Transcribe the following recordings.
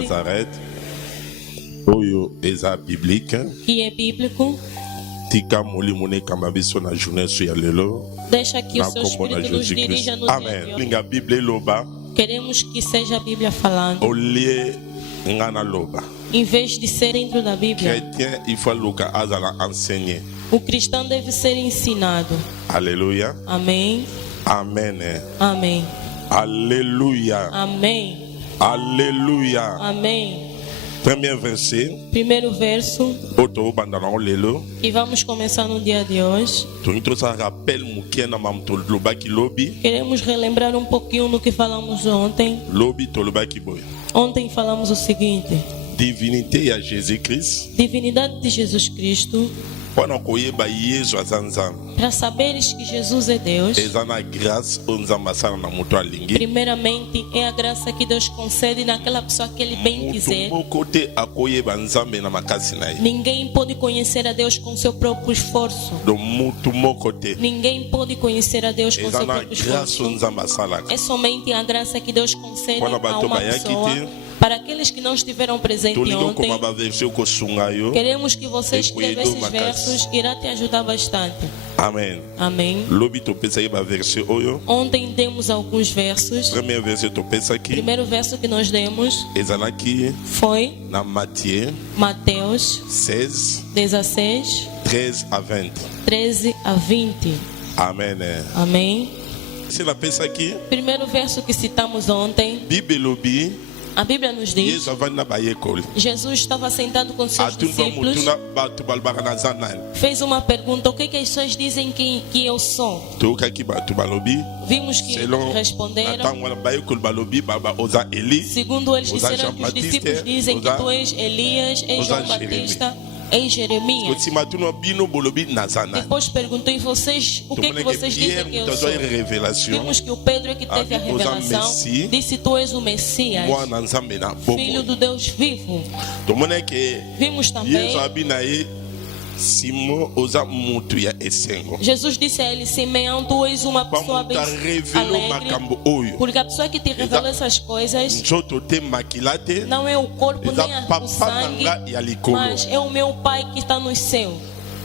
Nazareth. Oyo eza biblique. Que é bíblico. Tika moli mone kamabiso na journée sur lelo. Deixa que o seu Espírito nos dirija no dia de Amen. hoje. Linga Bible loba. Queremos que seja a Bíblia falando. Olie ngana loba. Em vez de ser dentro da Bíblia, Chrétien, il faut luka azala enseigner. o cristão deve ser ensinado. Alléluia. Amém. Amen. Amém. Alléluia. Amém. Alléluia. Amém. Premier verset. Primeiro verso Oto bandana lelo. que vamos começar no dia de hoje. To introsa rappel mukiena mamto loba ki lobi. Queremos relembrar um pouquinho do que falamos ontem. Lobi to loba ki boy. Ontem falamos o seguinte: Divinité ya Jésus-Christ. divinidade de Jesus Cristo. Wana koyeba Yesu azanza. Para saberes que Jesus é Deus, Ezana grâce onzamba sana na muto alingi. primeiramente é a graça que Deus concede naquela pessoa que Ele bem quiser. Mutu kote akoyeba nzambe na makasi na ye. Ninguém pode conhecer a Deus com seu próprio esforço. Do mutu mokote. Ninguém pode conhecer a Deus com seu Ezana próprio grâce esforço. onzamba salaka. É somente a graça que Deus concede Wana a bato uma bayaki pessoa. te. Para aqueles que não estiveram presentes Tolingo ontem, koma ba versio ko sunga yo. queremos que você escreva esses Makasi. versos, irá te ajudar bastante. Amen. Amém. Lobi to pesa ye ba versio oyo. Ontem demos alguns versos. Premier verset to pesa O ki. primeiro verso que nós demos Ezanaki foi na Matthieu Mateus 16, 16, 13 à 20. 13 a 20. Amen. Amém. Se na pesa aqui, Primeiro verso que citamos ontem, Bible lobi, a Bíblia nos diz: Yesu avanda ba yekoli. Jesus estava sentado com seus Atunba discípulos, mutuna batu balbaka na zanani. fez uma pergunta: o que as pessoas dizem que eu sou? Toka ki batu balobi, Vimos que selon responderam. natangwana ba yekoli balobi baba oza Eli. Segundo eles Osa disseram que os Jean-Baptiste, discípulos dizem que osa- tu és Elias, és osa João Batista, és Jeremias. Koti matuno bino bolobi na zanani. Depois perguntou: e vocês, o que é que vocês dizem que eu sou? Pierre revelation. Vimos que o Pedro é que teve a Ah, osa revelação. Messi. Disse: tu és o Messias, Mwana nzambe na filho bobo. do Deus vivo. Tomone ke Vimos também, Yesu abina ye Simon oza mutu ya esengo. Jesus disse a ele: Simeão, tu és uma pessoa bem Pamuta revelo alegre, makambo oyo. porque a pessoa que te revela essas coisas Nzoto te makila te. não é o corpo nem Eza o papa sangue, nanga ya likolo. mas é o meu Pai que está nos céus.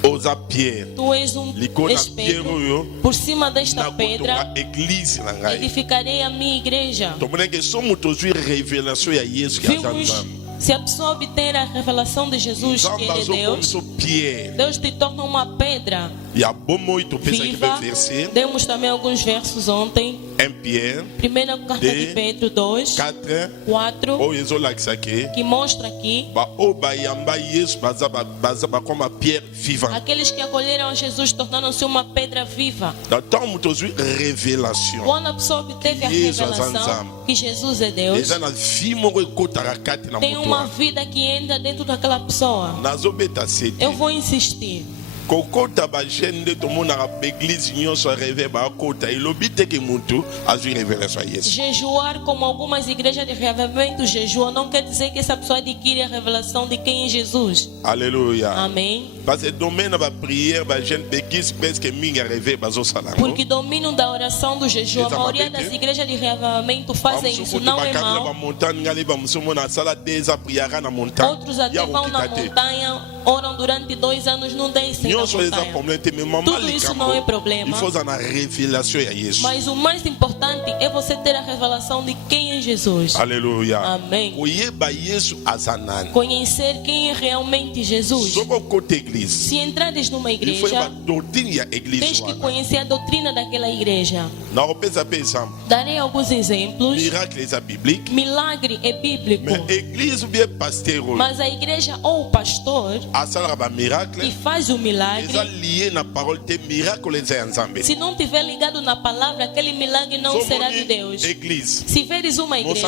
Oza Pierre. Tu és um Likolo na Pierre espelho. oyo. Por cima desta Na pedra kotonga église na ngai. edificarei a minha igreja. Tomone ke so mutu ozwi révélation ya Yesu ya Vimos, Nzambe. se a pessoa obter a revelação de Jesus, que Nzambe Ele é azokomi Deus, so Pierre. Deus te torna uma pedra Ya bomoi topesa ki viva. verset. Demos também alguns versos ontem. 1 Pierre Primeira carta de Pedro 2, 4 4, oyo ezolakisa ke que mostra aqui baoyo bayamba Yesu baza bakoma Pierre vivant. aqueles que acolheram a Jesus tornaram-se uma pedra viva. Ntango moto ozwi révélation Quando a pessoa obteve a Jesus revelação azanzama. que Jesus é Deus, eza na vi moko ekotaka kati na tem moto uma wana. vida que entra dentro daquela pessoa. nazobeta sete Eu vou insistir. kokota bagene nde tomonaka baeglise nyonso areve bakota elobi teke motu azwi révélation ya Yesu. Jejuar, como algumas igrejas de reavivamento jejuam, não quer dizer que essa pessoa adquire a revelação de quem é Jesus. Alléluia. Amém. Parce que domaine na baprière bagene baeglise presque mingi areve bazosala yango. Porque dominam da oração do jejum. A maioria das igrejas de reavivamento fazem isso, não é mal. bamontagne ngali bamusomona asala deza priara na montagne Outros até ya vão na kokita te montanha, oram durante 2 anos, não descem na nyonso eza montanha. problème te me mama Tudo isso não é problema. il faut oza na révélation ya Yesu. Mas o mais importante é você ter a revelação de quem é Jesus. Alléluia. Amém. koyeba Yesu aza nani. Conhecer quem é realmente Jesus. soko okota église Se entrares numa il faut yeba igreja, doctrine ya église tens que wana. conhecer a doutrina daquela igreja. nakopesa mpe exemple Darei alguns exemplos. miracle eza biblique Milagre é bíblico, mais église ou bien pasteur oyo mas a igreja ou o pastor asalaka que bamiracle faz o eza milagre, lié na parole te miracle eza ya nzambe. se não tiver ligado na palavra, aquele milagre não será de Deus. église Se veres uma igreja,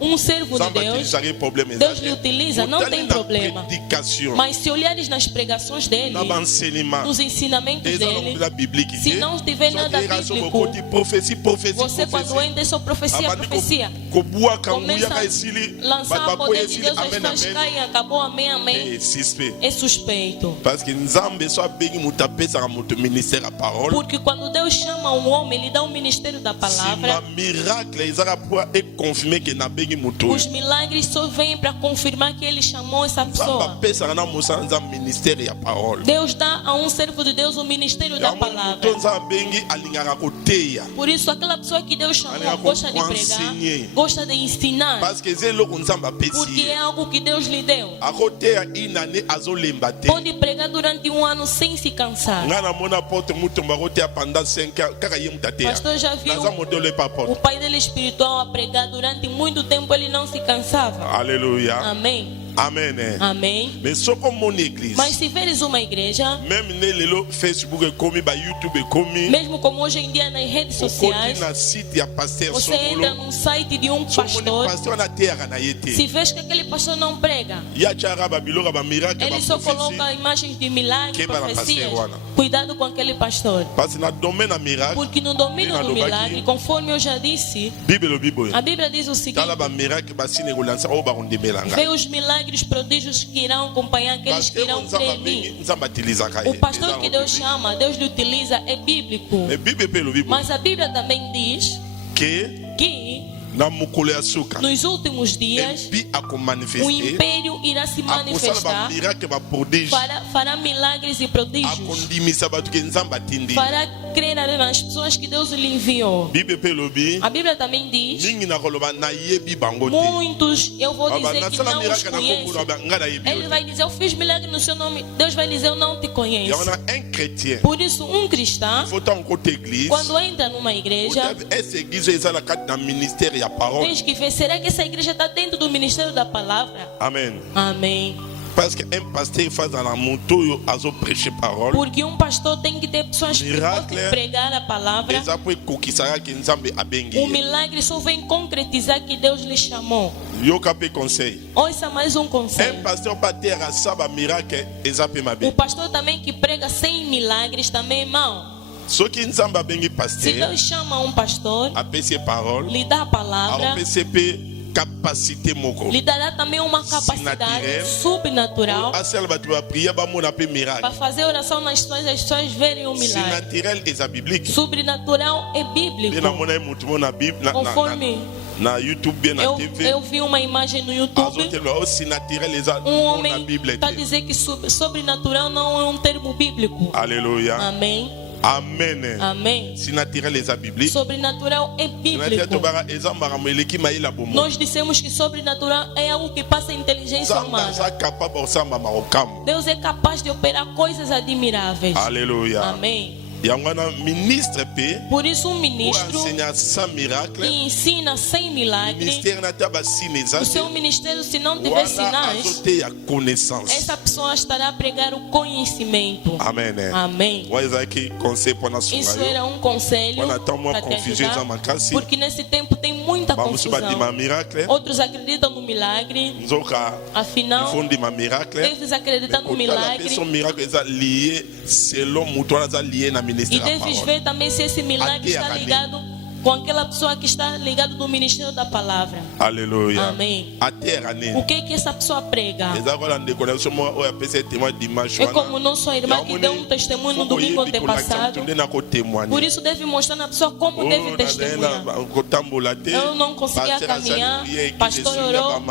um servo de nzambe Deus, atilisaki problème Deus lhe utiliza, não tem problema. prédication Mas se olhares nas pregações dele, na baenseignement nos ensinamentos eza dele, na biblique se não tiver nada bíblico, bokoti prophétie você quando entra é só profecia, profecia. kobwaka Começa nguyaka esili a lançar bato o bakoya poder de esili Deus, as amen pessoas amen caem, acabou, amém, amém. et suspect É suspeito. parce que nzambe nzambe so abengi moto apesaka moto ministère ya parole Porque quando Deus chama um homem, ele dá o ministério da nsima palavra. miracle ezaka mpo econfirme ke nabengi moto Os oyo milagres só vêm para confirmar que ele chamou essa nzambe pessoa. apesaka na mosala nzambe ministère ya parole Deus dá a um servo de Deus o ministério da yango moto palavra. nzambe abengi alingaka koteya Por isso, aquela pessoa que Deus chamou Aliás, gosta de enseigner. pregar, gosta de ensinar, parce que eza eloko nzambe apesi porque é ye algo que Deus lhe deu. akoteya inane azolemba te Pode pregar durante um ano sem se cansar. ngai namona porte mutumba akoteya pendant 5 ans kaka ye moto ateya Pastor já viu naza modelo epa o porte pai dele espiritual a pregar durante muito tempo, ele não se cansava. alléluia Amém. amen Amém. mais soko omoni église Mas se veres uma igreja, même ne lelo facebook ekomi ba youtube ekomi mesmo como hoje em dia nas redes okoti sociais, na site ya pasteur você entra songolo num site de um somoni pastor, pasteur wana ateyaka na ye te se vês que aquele pastor não prega, ye atiaka babiloko bamiracle ele só baprofesi coloca imagens de milagres, Quebra na profecias. pastor, wana. Cuidado com aquele pastor. parce que na domaine ya miracle Porque no domínio do milagre, conforme eu já disse, bible elobi boye a Bíblia diz o seguinte: tala bamiracle basine kolandisa oyo bakondimela vê ngai os milagres, prodígios que irão acompanhar aqueles parce que que irão nzambe crer em abengi mim. nzambe atilizaka ye O pastor Eza que Deus biblique. chama, Deus lhe utiliza, é bíblico. mais bible mpe elobi boye Mas a Bíblia também diz ke que na mokolo ya suka nos últimos dias empi o akomanifeste império irá se akosala manifestar, bamiracle baprodige fará milagres e prodígios, akondimisa bato ke nzambe atindi fará crer nas pessoas que Deus lhe enviou. bible mpe elobi A Bíblia também diz: mingi nakoloba nayebi bango te muitos, eu vou Aba, dizer que nasala não os miracle na conheço. kombo na nga nayebi Ele yo vai dizer: eu fiz milagre no seu nome. Deus vai dizer: eu não te te conheço. yango na un chrétien Por isso, um cristão, faut ntango kota église quando entra numa igreja, esa église oyo eza na kati na ministère ya parole tens que ver: será que essa igreja está dentro do ministério da palavra? amen Amém. parce que un pasteur faz na moto oyo azoprêche parole Porque um pastor tem que ter pessoas que Miracle. possam pregar a palavra. eza mpo ekokisaka ke nzambe abengi O ye milagre só vem concretizar que Deus lhe chamou. yoka mpe conseil Ouça mais um un conselho. pasteur mpe ateyaka asa bamiracle eza mpe O mabe pastor também que prega sem milagres também é mau. soki nzambe abengi Se pasteur Deus chama um pastor, apesi ye parole lhe dá a palavra, apesi mpe capacité moko lhe dará também uma capacidade Naturel. subnatural asala bato bapria bamona mpe para miracle fazer oração nas pessoas, as pessoas verem o si milagre. naturel eza biblique Sobrenatural é nde bíblico. namona ye motu mo na bible Conforme na youtube bien na tv eu vi uma imagem no YouTube, azotelema o si naturel eza um mo na homem bible está a te dizer que sobrenatural não é um termo bíblico. alléluia Amém. amen Amém. si naturel eza biblique Sobrenatural é naturel bíblico. tobaka eza makambo eleki mayela bomo Nós dissemos que sobrenatural é algo que passa a inteligência nzambe humana. aza capable osamba makokambo Deus é capaz de operar coisas admiráveis. alléluia Amém. yango wana ministre mpe Por isso, um po ministro enseigner sans que miracle ensina sem milagre, ministère na te basine eza o te seu ministério, se não tiver wana sinais, azoteya connaissance essa pessoa estará a pregar o conhecimento. amen Amém. oyo ezalaki conseil mpona Isso sunga yo era um conselho wana ntango mwa para te confusion eza ajudar, makasi porque nesse tempo tem muita bamosusu bandima confusão. miracle Outros acreditam no milagre, nzoka afinal, ifo ndima miracle deves acreditar no kotala mpe milagre so miracle eza lié selon moto wana aza lié na e ministère ya deves parole ver também se esse milagre está ligado com aquela pessoa que está ligado no ministério da palavra. alléluia Amém. atera O nini que que essa pessoa prega? eza kola ndeko na biso moko oyo apesa ye témoin dimanche É como nossa irmã que deu um testemunho no domingo antepassado. nde na kotémoigne Por isso deve mostrar na pessoa como deve testemunhar. kotambola te Eu não conseguia caminhar, pastor orou,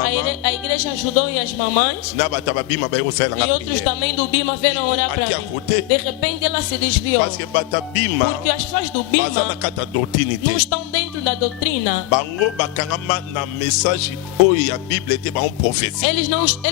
a igreja ajudou e as mamães na bato babima baye kosalelanga e outros prière também do Bima vieram orar para Aqui a mim. côté. De repente ela se desviou, parce que bato abima porque as pessoas do baza na Bima kati ya doctrine não te estão dentro da doutrina. bango bakangama na message oyo ya bible te bango prophétie Eles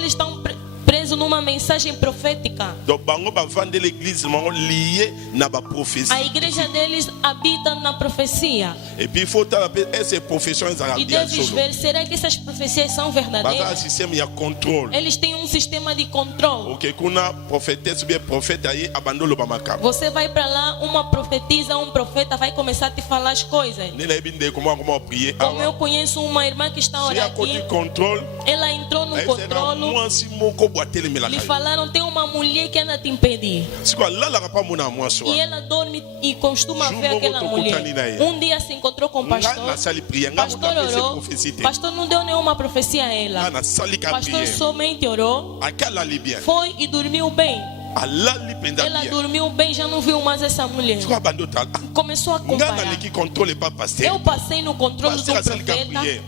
estão presos numa mensagem profética. donc bango bavande l'église bango lié na baprophétie A igreja deles habita na profecia. et puis il faut tala mpe ese profession ezalaka E bien deves solo ver, será que essas profecias são baza na verdadeiras? système ya contrôle Eles têm um sistema de controle. ok kuna prophétesse ou bien prophète aye abanda oloba makambo Você vai para lá, uma profetisa, um profeta vai começar a te falar as coisas. nde nayebi ndeko moko koma prier Como eu awa conheço uma irmã que está a si orar aqui, akoti contrôle ela entrou no ayebisaka controle, mwasi moko bo atelemelaka lhe ye falaram, tem uma mulher que anda a te impedir. siko alalaka mpa mona mwasi E wana ela dorme e costuma Jour ver mogo aquela tokutani na mulher. ye. Um dia se encontrou com o nga pastor. nasali priere nga Pastor moto apesi orou, prophétie te pastor não deu nenhuma profecia a nga ela. nasali ka Pastor priere somente orou, ake alali bien foi e dormiu bem. alali penza Ela bien. dormiu bem, já não viu mais essa mulher. Tu abando ta. Começou a Ngana comparar. leki contrôle pas pasteur. Eu passei no controle do Pasteur asali ka profeta. prière.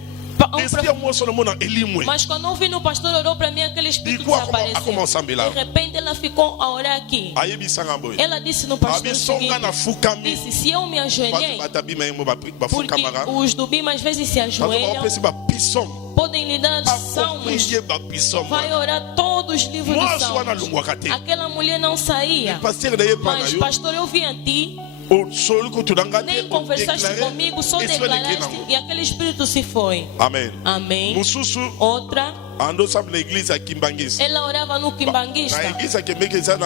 Um Esprit prof- moi solo mona elimwe. Mas quando eu vi no pastor orou para mim, aquele espírito Digo, a como desapareceu. sambela. De repente ela ficou a orar aqui. Ayebi sanga boy. Ela disse no pastor Abi o songa na seguinte, fukami. disse, se eu me ajoelhei, Batabi maimo ba porque fukamara. os do BIM às vezes se Parce qu'on ajoelham, peut se ba pisson. podem lhe dar salmos, Acompanhé ba pisson. vai orar todos os livros Moi de so na salmos. lungwa kate. Aquela mulher não saía. Pasteur na yepa na Mas, yo. pastor, eu vim a ti, O solo que tu danga nem conversaste comigo, só declaraste e aquele espírito se foi. Amen. Amém. Mususu Outra, ando sam na igreja aqui em Bangis. ela orava no Na Quimbanguista. igreja que meke za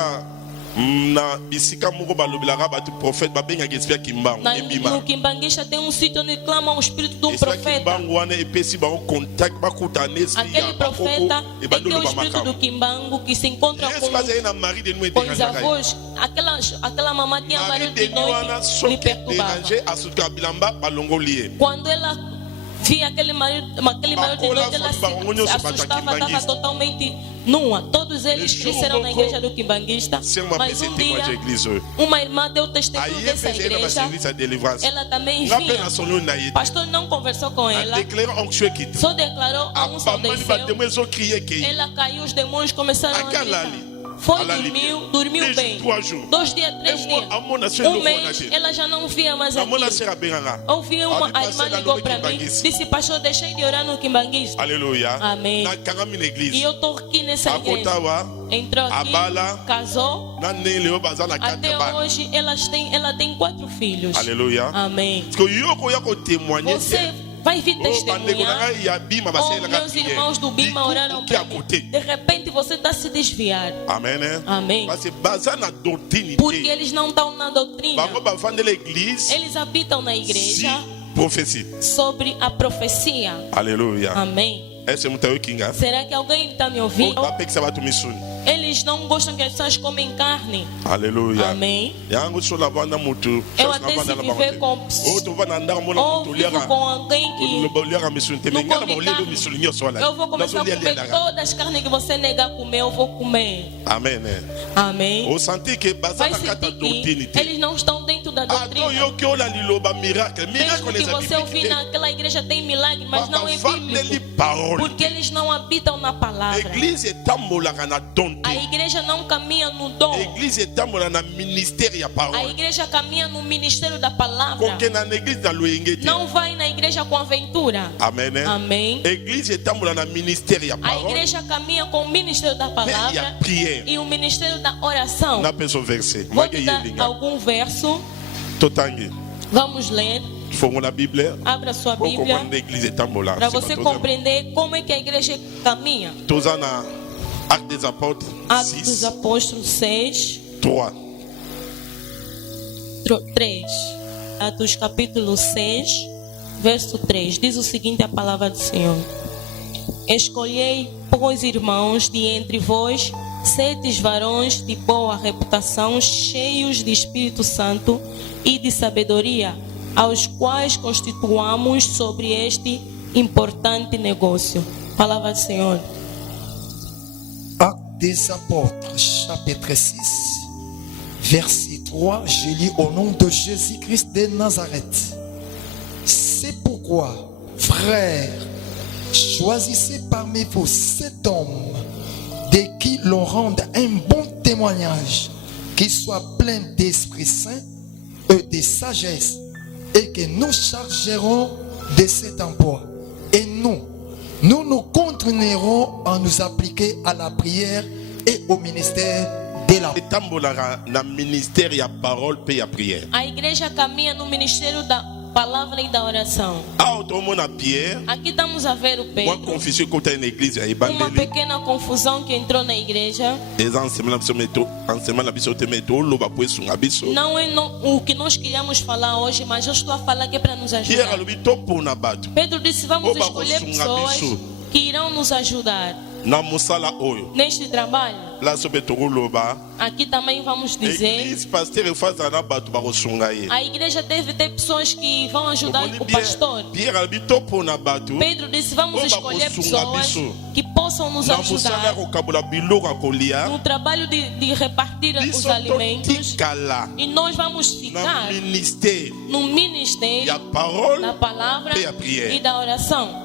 na bisika moko balobelaka bato prophète babengaka esprit ya kimbangu No ebima. Quimbanguista tem um sítio onde clama o espírito de um Esprit ya profeta. kimbangu wana epesi bango contact bakutana esprit ya Aquele profeta bakoko tem que ter o ebandoloba espírito do makambo. Quimbangu que se encontra Yesu baza ye na mari de nous com os etekazaka ye. avós. Aquela mamãe tinha Mari marido de de nous wana noite, lhe soki perturbava. déranger asuka bilamba balongoli ye. Quando ela via aquele marido de noite, ela se assustava, estava totalmente nua. Todos eles cresceram na igreja do Quimbanguista. Se uma Mas pessoa um tem dia, uma igreja hoje. uma irmã deu testemunho Aí dessa ele na igreja. serviço de deliverance. Ela também Nga vinha. pena solo na ye. Pastor não conversou com A ela, déclarer onction quitte. só declarou a A unção bamani desceu. batemo ezo crier que Ela caiu, os demônios começaram a Aquela gritar. ali. Foi, Ela ali. dormiu Três, bem. 3 jours. 2 dias, 3 dias. Amona sio Um louco na mês, gente. ela já não via mais Amona aquilo. sera benganga. Ouvi a irmã ligou para mim, disse, pastor, deixei de orar no Quimbanguista. Alléluia. Amém. Na kangami na E église. eu estou aqui nessa igreja. Akotawa. Entrou aqui, Abala. casou. Na nele o baza na Até kata ba. hoje ela tem 4 filhos. Alléluia. Amém. Parce que yoko yako témoigner. Você vai vir testemunhar. Oh, meus irmãos do Bima oraram para mim. De repente você está se desviar. Amen. Amém. Parce que baza na doctrine. Porque eles não estão na doutrina. Bango bafande l'église. Eles habitam na Si igreja prophétie. sobre a profecia. Alléluia. Amém. Esse é muito kinga. Será que alguém está me ouvindo? Ba pek sabato misuni. Eles não gostam que as pessoas comem carne. Alléluia. Amém. Yango so la banda mutu. Eu até se viver com O to va na ndanga mona ou mutu vivo liara. com alguém O que liara misuni te não menga na come ba ledo carne. misuni nyoso la. Eu vou começar a comer todas as carnes que você negar comer, eu vou comer. Amen. Amém. O senti que baza Vai na kata sentir doutrine que te. eles não estão dentro da Ah, to doutrina. yo que ola liloba miracle. Mesmo Miracle que les você ouvir amis. naquela igreja tem milagre, mas não é Nele bíblico. parole. Porque eles não habitam na palavra. Église etambolaka na donte. A igreja não caminha no dom. Église etambola na ministère ya A parole. igreja caminha no ministério da palavra. Koke na église na loyenge te. Não vai na igreja com aventura. Amen. Amém. Église etambola na ministère ya A parole. igreja caminha com o ministério da Mais il y palavra a prière. e o ministério da oração. Na pessoa verset. Vou Mage te dar yelinga. algum verso. Totangi. Vamos ler. Fongo na Bible. Abra sua Pour Bíblia comprendre l'église etambola. para você compreender como é que a igreja caminha. Toza na Actes des Apôtres Atos dos 6, Apóstolos 6, 3. 3. Atos capítulo 6, verso 3. Diz o seguinte a palavra do Senhor. Escolhei, pois, irmãos, de entre vós, 7 varões de boa reputação, cheios de Espírito Santo e de sabedoria, aos quais constituamos sobre este importante negócio. Palavra do Senhor. Actes des Apôtres, chapitre 6, verset 3, je lis au nom de Jésus-Christ de Nazareth. C'est pourquoi, frères, choisissez parmi vous 7 hommes de qui l'on rende un bon témoignage, qui soit plein d'Esprit Saint et de sagesse, et que nous chargerons de cet emploi. Et nous nous continuerons à nous appliquer à la prière et au ministère de la Etambola na ministère ya parole pe ya prière. A igreja caminha no ministério da palavra e da oração. Ah, autrement na Pierre. Aqui estamos a ver o Uma Pedro. confusion que tem na igreja ya Uma Ibandeli. pequena confusão que entrou na igreja. Les enseignements biso meto, enseignement biso te meto loba po esunga biso. Não é o que nós queríamos falar hoje, mas eu estou a falar que é para nos Pierre ajudar. alobi to pona bato. Pedro disse: vamos Oba escolher kusunga pessoas biso. que irão nos ajudar Na mosala oyo. neste trabalho. place obe tokoloba Aqui também vamos dizer, église pasteur efazala na bato bakosunga ye a igreja deve ter pessoas que vão ajudar o pastor. Pierre alobi topona bato Pedro disse, vamos Oba escolher kosunga pessoas biso. que possam nos na mosala ya ajudar kokabola biloko ya kolia no trabalho de repartir os biso alimentos. totikala E nós vamos na ficar ministère no ya ministério parole da palavra e a prière. e da oração.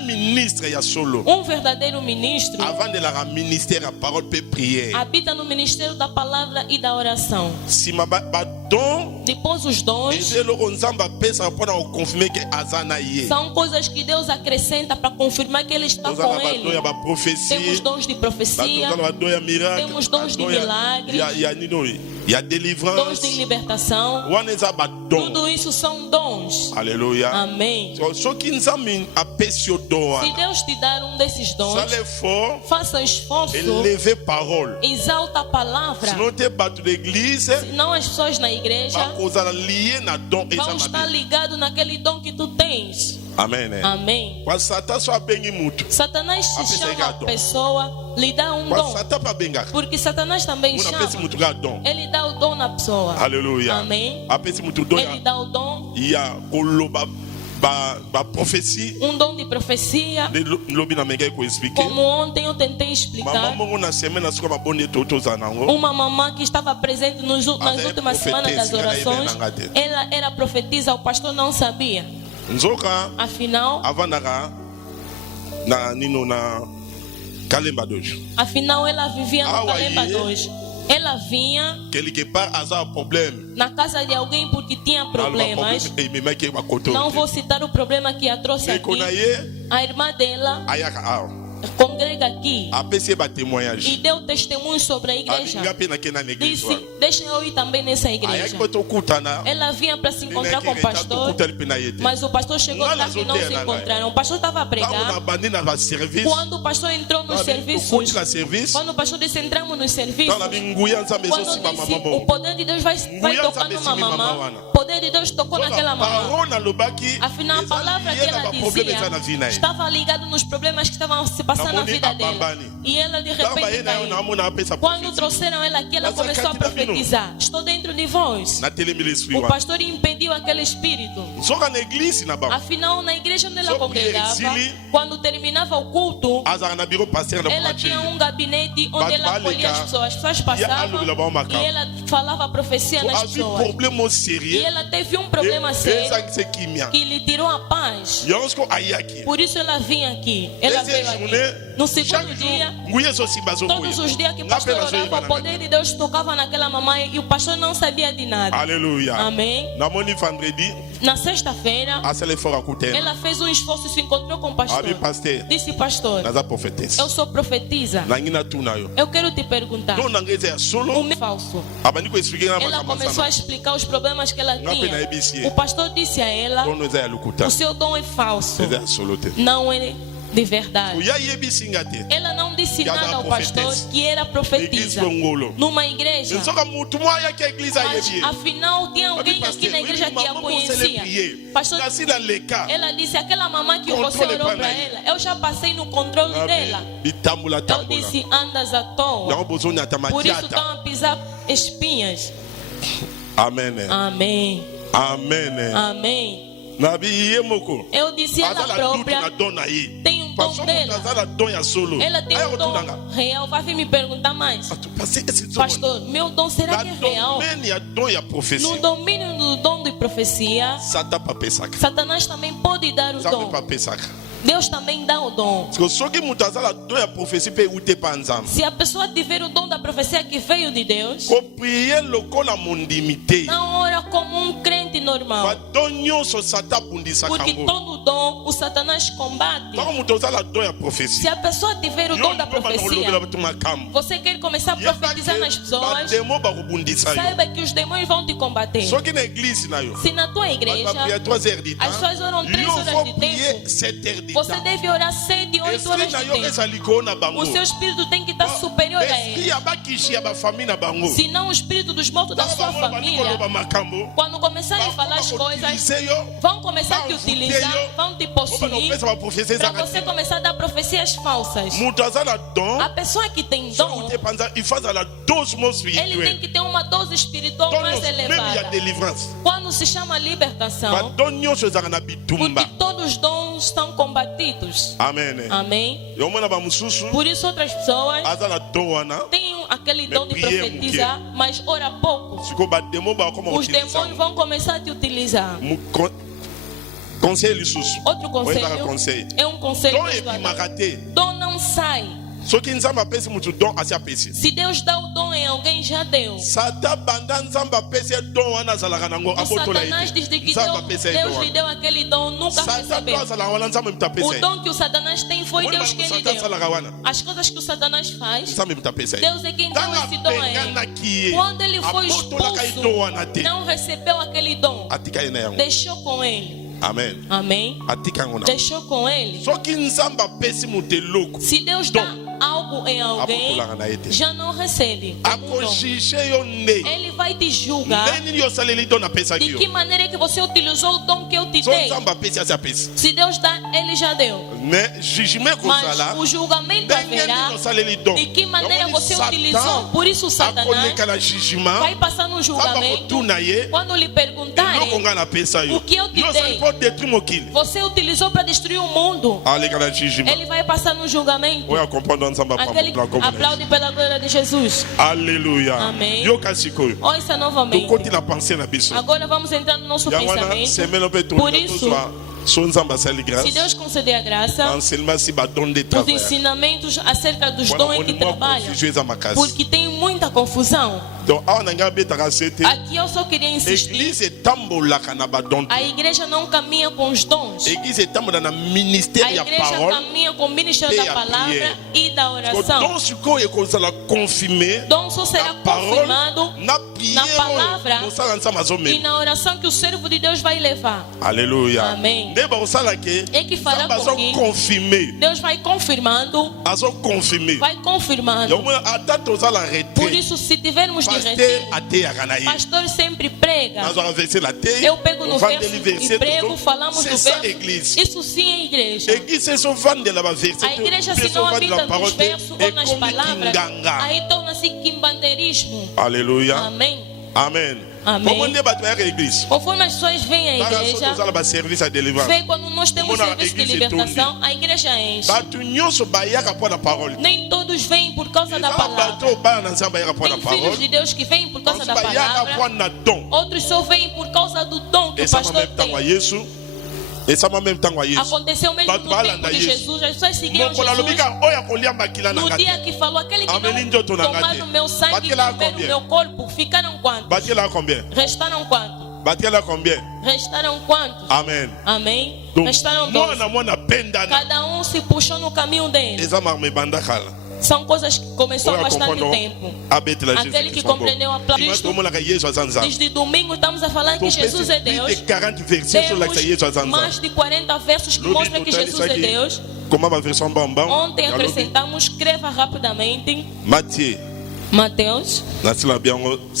un ministre ya solo Verdadeiro ministro avandelaka ministère ya parole mpe prière habita no ministério da palavra e da oração. nsima badon Depois os dons eza eloko nzambe apesaka mpona kokonfirme ke aza na ye são coisas que Deus acrescenta para confirmar que Ele está toza com na badon ele. ya baprofesie Temos dons de profecia, toza na badon ya miracle temos dons de badon ya- milagres, ya nini ya dons délivrance de libertação. wana eza badon Tudo isso são dons. alleluya Amém. soki nzambe apesi yo don Se wana Deus te dar um desses dons, sala effort faça esforço, eleve parole exalta a palavra. sinon te bato l'église Senão as pessoas na igreja bakozala lie na don eza vão estar mabe ligados naquele dom que tu tens. amen Amém. kwa satan so abengi mutu Satanás se Apesar chama que é a dom. pessoa, lhe dá um kwa dom. satan mpe abengaka Porque Satanás também muna apesi chama. mutu kaka don Ele dá o dom na pessoa. alleluya Amém. apesi mutu don Ele dá o dom, ya koloba baprophétie um dom de profecia. nde lobi na mengaki koexplike Como ontem eu tentei mama explicar. moko na semaine na soki mabonde to tozala nango Uma mamã que estava presente nas é últimas semanas das profetesa, orações, ela é ela era profetisa, o pastor não sabia. nzoka Afinal, avandaka na nino na kalemba dojo ela vivia no Awa Calemba ye. 2. Ela vinha quelque part aza problème na casa de alguém porque tinha aloba problemas. problème ememaki ye bakoto Não vou citar o problema que a trouxe eko aqui. na ye A irmã dela ayaka awa congrega aqui apesi ye e batémoignage deu testemunho sobre a igreja. alinga mpe nake na église Disse, wana deixa eu ir também nessa igreja. ayaki mpe tokutana Ela vinha para se encontrar com o pastor, tokutani mpe na ye te mas o pastor chegou Não, lá nas e não se aldeias, encontraram. O pastor estava a ntango pregar. na bandi na baservice Quando o pastor entrou nos serviços, tokuti na service quando o pastor disse entramos nos serviços, ntango na binguya nzambe quando ezosimba disse mama o moko poder de Deus vai Nguya tocar nzambe numa esimi mama mamã, wana. o poder de Deus tocou naquela mamã. parole nalobaki Afinal, a palavra que ela problème eza na vie dizia na ye estava ligada nos problemas que estavam se passando na Namoni vida dela. abambani. E ela de ntango baye repente na yo caiu. naomona apesa Quando trouxeram ela aqui, ela Mas começou a aqui tá vindo. profetizar. Estou dentro de vós. natelemi l'esprit O wana pastor impediu aquele espírito. nzoka na église na bango Afinal, na igreja onde ela Só congregava, exile. quando terminava o culto, azalaka na bureau pasteur na ela tinha um gabinete onde Bato ela acolhia baleka. as pessoas E passavam aluvila bao makambo. e ela falava a profecia nas azwi pessoas. problème au E sérieux ela teve um problema sério ezangisa kimia que lhe tirou a paz. yango siko ayaki Por isso ela vinha aqui. Ela Deuxième veio journée, aqui. No segundo chaque jour dia, nguya ezosimba todos os dias que o Nga pastor mpe nazoyeba orava, o na poder de Deus tocava naquela mamãe e o pastor não sabia de nada. alléluia Amém. namoni vendredi Na sexta-feira, asala effort akutena ela fez um esforço e se encontrou com o pastor. abi pasteur Disse, pastor, naza prophétesse eu sou profetisa. nangi natuna yo Eu quero te perguntar. don nanga eza ya O solo meu falso. abandi koexplike na Ela makambo começou a asana explicar os problemas que ela Nga mpe nayebisi tinha. ye O pastor disse a ela: don eza ya lokuta o seu dom é falso. eza ya solo te Não é de verdade. oya yebisi nga te Ela não disse Que ela nada ao era pastor profetesa. que era église profetisa. longolo Numa igreja. nzoka mutu mo ayaki ya église Mas ayebi ye afinal tinha alguém aqui na igreja que a conhecia. Pastor, nasi na leka ela disse: aquela mamã que você Controle orou para para ele. ela, eu já passei no controle dela. bitambola Eu tambola disse: andas à toa. yango bozonyata Por isso matiata estão a pisar espinhas. amen Amém. amen Amém. nabi ye moko Eu disse ela azala dutu própria na don na ye tem um parce dom que dela. azala don ya solo Ela tem aya um dom kotunanga real. Vai vir me perguntar mais. parce que esse Pastor, meu dom será na que é real? domaine ya don ya No prophétie domínio do dom de profecia, satan papesaka Satanás também pode dar o nzambe dom. papesaka Deus também dá o dom. parce que soki moto azala don ya prophétie mpe euti epa nzambe Se a pessoa tiver o dom da profecia que veio de Deus, koprie lokola mondimi te não ora como um crente normal. badon nyonso satan abundisaka Porque yango todo dom o Satanás combate. ntango moto azala don ya prophétie Se a pessoa tiver o yo dom da ndoko profecia, bakolobela bato makambo você quer começar a profetizar nas pessoas, bademo bakobundisa yo saiba que os demônios vão te combater. soki na église na yo Se na tua bato igreja bapria 3 heures du as pessoas oram temps 3 yo horas faut de prier tempo, 7 heures du você temps deve orar 7, 8 horas esprit na de yo tempo. eza likolo na bango O seu espírito tem que estar superior a esprit ele. ya bakishi ya bafamille na bango Se não o espírito dos mortos da ntango sua bango bandi família, koloba makambo quando começarem vai falar as coisas, vão começar a te utilizar, vão te possuir, para você começar a dar profecias falsas. A pessoa que tem dom, ele tem que ter uma dose espiritual mais elevada. Quando se chama libertação, porque todos os dons estão combatidos. Amém. Por isso outras pessoas têm aquele dom de profetizar, mas ora pouco. Os demônios vão começar a te utilizar. Outro conselho é um conselho que dom não sai. Se Deus dá o dom em alguém, já deu. O Satanás, desde que Deus lhe deu aquele dom, nunca recebeu. O dom que o Satanás tem foi Deus que lhe deu. As coisas que o Satanás faz, Deus é quem deu esse dom a ele. Quando ele foi expulso, não recebeu aquele dom, deixou com ele. Amém. Deixou com ele. Se Deus dá algo em alguém, já não recebe. Ele vai te julgar. De que maneira que você utilizou o dom que eu te dei? Se Deus dá, ele já deu. Mas o julgamento haverá. De que maneira você utilizou? Por isso o Satanás vai passar no julgamento. Quando lhe perguntarem o que eu te dei, você utilizou para destruir o mundo, ele vai passar no julgamento. Aquele que aplaude pela glória de Jesus. Aleluia. Amém. Ouça novamente. Agora vamos entrar no nosso pensamento. Por isso, se Deus conceder a graça, os ensinamentos acerca dos dons que trabalham, porque tem muita confusão. Aqui eu só queria insistir. A igreja não caminha com os dons. A igreja caminha com o ministério da palavra e da oração. Dom só será confirmado na palavra e na oração que o servo de Deus vai levar. Aleluia. Amém. É que fará com que Deus vai confirmando. Vai confirmando. Por isso, se tivermos de retiro, pastor sempre prega. Eu pego no verso e prego, falamos do verso. Isso sim é igreja. A igreja, se não habita nos versos ou nas palavras, aí torna-se quimbandeirismo. Aleluia. Amém. Amém. Amém. Conforme as pessoas vêm à igreja, vê quando nós temos serviço de libertação, a igreja enche. Nem todos vêm por causa da palavra. Tem filhos de Deus que vêm por causa da palavra. Outros só vêm por causa do dom que o pastor tem. Aconteceu mesmo no tempo de Jesus. As pessoas seguiam Jesus. No dia que falou, aquele que não tomar o meu sangue e beber o meu corpo, ficaram quantos? Restaram quantos? Restaram quantos? Amém. Amém. Restaram 12. Cada um se puxou no caminho dele. São coisas que começou há bastante tempo. Aquele que compreendeu a palavra, desde domingo estamos a falar que Jesus é Deus. Temos mais de 40 versos que mostram que Jesus é Deus. Ontem acrescentamos, escreva rapidamente. Mateus,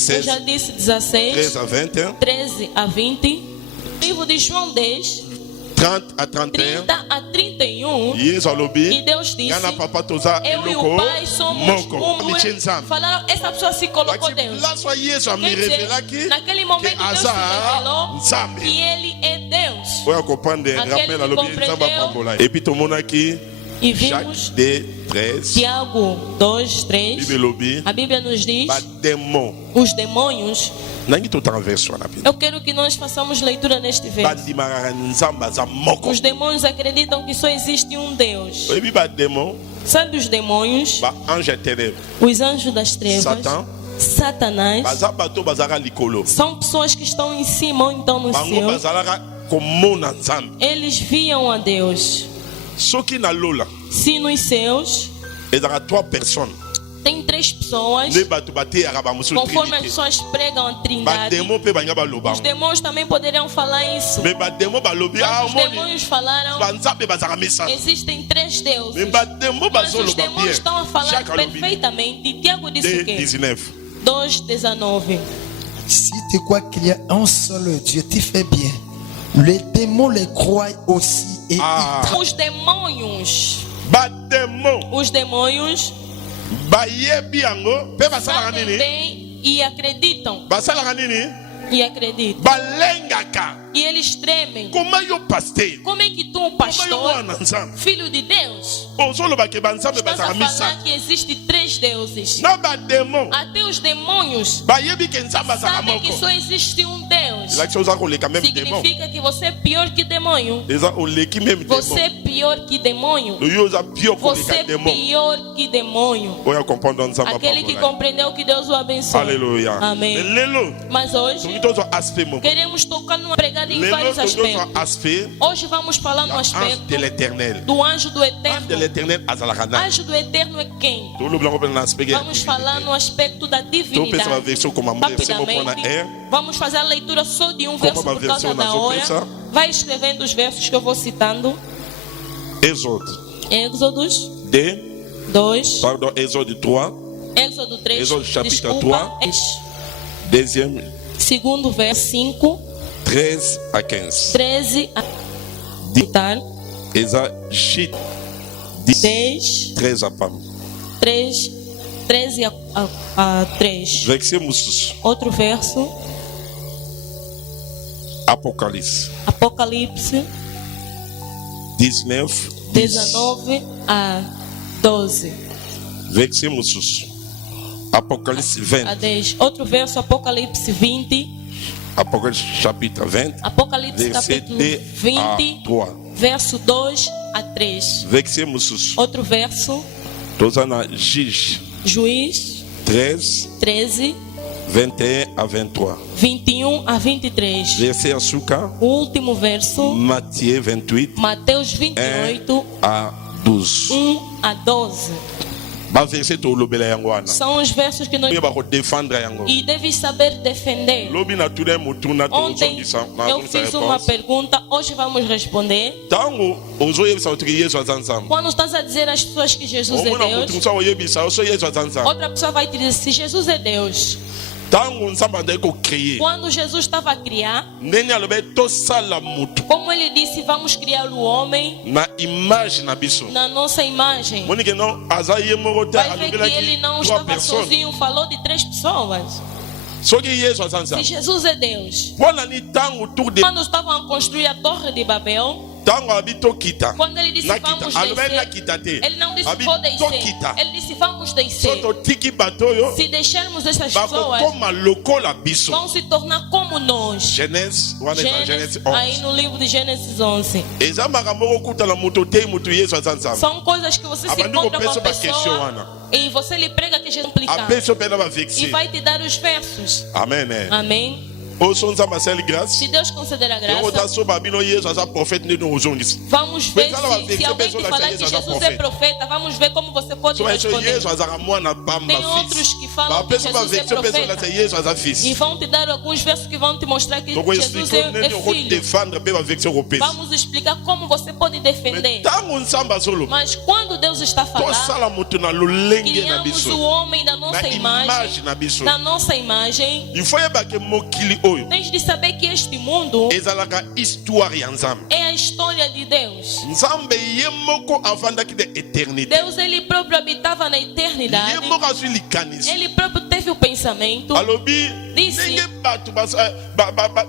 eu já disse 16, 13 a 20. Livro de João 10, 30 a 31. E Deus disse: eu e o Pai somos um. Falaram, essa pessoa se colocou Deus. Quer dizer, naquele momento Deus se revelou que Ele é Deus. Aquele que compreendeu. E vimos Tiago 2, 3. A Bíblia nos diz: os demônios. Eu quero que nós façamos leitura neste verso. Os demônios acreditam que só existe um Deus. Sabe os demônios? Os anjos das trevas. Satanás. São pessoas que estão em cima ou então no céu. Eles viam a Deus. Se nos céus tem 3 pessoas, conforme as pessoas pregam a Trindade, os demônios também poderiam falar isso. Os demônios falaram: existem 3 deuses. Mas os demônios estão a falar perfeitamente. Tiago disse o quê? 2:19. Si tu crois qu'il y a un seul Dieu, tu fais bien. Les démons les croient aussi et Os demônios. Bademo. Os demônios Bayebi yango. Pe basalaka sabem nini? bem e acreditam. Basalaka nini? E acreditam. Balengaka. E eles tremem. Comment yo pasteur? Como é que tu, Comment yo pastor, wana nzambe? filho de Deus, Ozoloba ke banzambe estás a bazalaka falar misa. que existe 3 deuses? Na bademo. Até os demônios Bayebi ke nzambe azalaka sabem que moko. só existe um Deus. Là que oza koleka même démon. Significa que você é pior que demônio. Eza oleki même Você é démon. pior que demônio. Yo oza pio Você koleka é démon. pior que demônio. Oya comprendre nzambe Aquele que pa. compreendeu, que Deus o abençoe. Alléluia. Amém. Lelo. Mas hoje Toki tozo aspect moko. queremos tocar numa pregada em Lelo vários tozo aspectos. aspect. Hoje vamos falar no Ange de aspecto l'éternel. do anjo do Ange de eterno. l'éternel azalaka na. Anjo do eterno é quem? Tolo blanco pela aspect. Vamos falar no aspecto da Tu pensa uma divinidade. versão como a mulher, você vai pôr na Rapidamente, vamos fazer a leitura só de um verso uma por causa versão da nas hora. outras? Vai escrevendo os versos que eu vou citando. Exode. Êxodos 2, 2, pardon, Exode 3, Êxodo 3, Êxodo chapitre desculpa, 2e, segundo verso 5, 13 a 15. 13 a Exagite 10, 13 a PAM. 13 a 3. Vexemos Outro verso, Apocalipse Apocalipse 19, 19 a 12. Vexemos Apocalipse A 20. 10. Outro verso, Apocalipse 20. Apocalipse chapitre 20, Apocalipse verset capítulo 2 a 20, 3. verso 2 a 3. Vexemos Outro verso, Tozana Juge Juiz 13, 13, 21 a 23. 21 a 23. Verset Asuka, O último verso, Matthieu 28, Mateus 1 28, a 12. 1 a 12. Ba verset to lobela yango wana. São os versos que nós... Oyo ba ko défendre yango. E deves saber defender. Lobi na tude mutuna to Ontem eu fiz uma pergunta, hoje vamos responder. Tango ozo yebisa uti Yesu azanzam. Quando estás a dizer às pessoas que Jesus é Omona Deus, mutu so yebisa oso Yesu azanzam. outra pessoa vai te dizer, se Jesus é Deus. Tango nsamba ndai ko créer. Quando Jesus estava a criar, Ndeni alobe to sala mutu como ele disse, vamos criar o homem na image na biso. na nossa imagem. Moni que não azaye moko te Vai ver alobela que ele ki não 3 estava personnes. sozinho, falou de 3 pessoas. Soki Yesu azanzam. Se Jesus é Deus. Wana ni tango tour de Quando estavam a construir a torre de Babel, tango abito kita. quando ele disse vamos Alobe na descer, kita te. ele não disse Abi vou to descer. kita. Ele disse vamos descer. Soto tiki batoyo. Se deixarmos essas Bako pessoas, koma lokola biso. vão se tornar como nós. Genèse, wana eza Genèse Gênesis, aí 11. no livro de Gênesis 11. Eza makambo okutana mutu te mutu Yesu azanzam. São coisas que você se Abandu encontra com kopeso a ba question pessoa wana. e você lhe prega que Jesus é complicado. Apeso pena ba E vexi. vai te dar os versos. Amen. eh. Amém. Oso nzamba sel grâce. Se Deus conceder a Yoko graça, ta so babino Yesu aza prophète ne no ozongis. vamos ver Mas ela vai ver se que alguém a te pessoa falar vai que ser Jesus profeta. é profeta, vamos ver como você pode So eso responder. Yesu aza mwana bamba Tem outros fils. que Ba falam que peso ba Jesus é vexi peso la profeta. Yesu aza fils. E vão te dar alguns versos que vão te mostrar que Donc Jesus explique é neni oko filho. défendre pe ba vexi européen. Vamos explicar como você pode defender. Tango nsamba solo. Mas quando Deus está falando, Tosala mutu na lolenge na criamos o biso. homem da Na nossa image imagem, na biso. da nossa imagem. Il faut yeba ke mokili oyo. Tens de saber que este mundo Ezalaka histoire ya Nzambe. é a história de Deus. Nzambe ye moko avandaki de éternité. Deus, ele próprio habitava na Ye eternidade. moko azwi likanisi. Ele próprio teve o pensamento. Alobi Disse. ndenge bato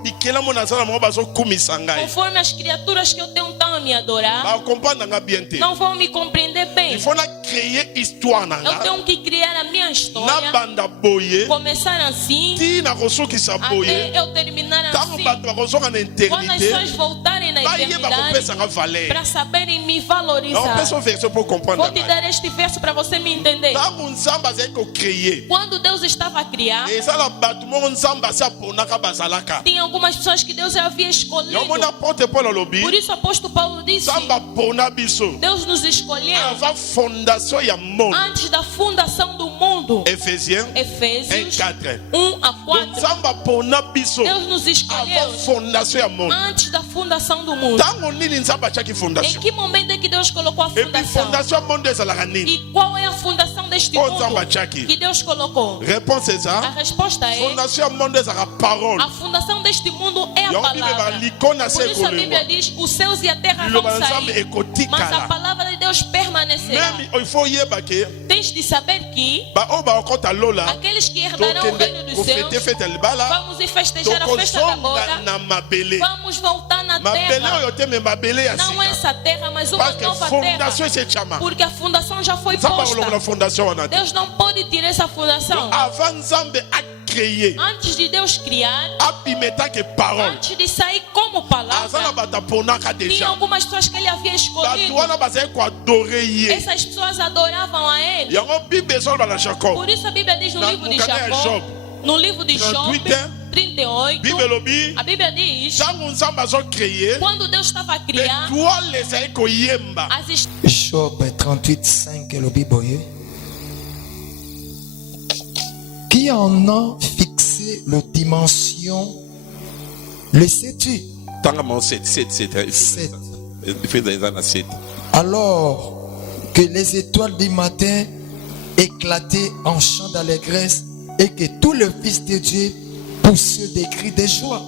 bikelamo nazala mongo bazokumisa ngai. Conforme as criaturas que eu tenho tão a me adorar, Bakomprendre nga bien te. não vão me compreender bem. Il faut na créer histoire na Eu nga. tenho que criar a minha Na história, banda boye. começar assim, Tina kosokisa boye. até eu terminar Tango assim. bato bakozoka na Quando as éternité. pessoas voltarem na Bayeba eternidade, kopesa nga valeur. para saberem me Na valorizar. opesa version pour comprendre Vou te ngai. dar este verso para você me entender. Tango Nzambe azali kocréer. Quando Deus estava a criar, ezala bato moko Nzambe asi aponaka bazalaka. tinha algumas pessoas que Deus já havia escolhido. Yomona apôtre Paul alobi. Por isso o apóstolo Paulo disse, Nzambe apona biso. Deus nos escolheu Avant fondation ya monde. antes da fundação do mundo. Ephésiens Efésios 1:4. 1 a 4. Nzambe apona biso. Deus nos escolheu Avant fondation ya monde. antes da fundação do do mundo. Tango nini nzambe atiaki Em fondation. que momento é que Deus colocou a Et puis fundação? fondation monde ezalaka nini? E qual é a fundação deste Oh, mundo nzambe atiaki. que Deus colocou? Réponse A eza resposta é: fondation monde ezalaka parole. a fundação deste mundo é a Yango Bible palavra. balikona Por isso a Bíblia se diz: os céus e a terra vão liloba na nzambe sair, mas a ekotikala. palavra de Deus permanecerá. Même il faut yeba ke Tens de saber que baoyo bakokota lola aqueles que herdarão o reino dos céus, kofete fete ya libala vamos ir festejar a festa da boda, tokozonga na mabele. vamos voltar na Mabele terra. oyo te me mabele ya Não sika. essa terra, mas uma Parce que nova fondation terra. esechama. Porque a fundação já foi Nzambe akolongola posta. fondation wana te. Deus não pode tirar essa fundação. Avant nzambe acréer Antes de Deus criar, abimetake parole. antes de sair como Aza na palavra, bato aponaka tinha déjà. algumas pessoas que ele havia Bato escolhido. wana bazali koadore ye. Essas pessoas adoravam a ele. Yango Bible ezoloba na Jacob. Por isso a Bíblia diz no Na livro de bukana ya Jacó, Job. no livro de Job 38, Bible elobi a Bíblia diz: ntango nzambe azocréer quando Deus estava a criar, étoile ezali koyemba. as estrelas Job 38, 5 et le Biboye. Qui en a fixé le dimension? Le sais-tu? Tanga mo 7. Sept. Ifeza eza na 7. Alors que les étoiles du matin éclataient en chant d'allégresse et que tous les fils de Dieu poussaient des cris de joie.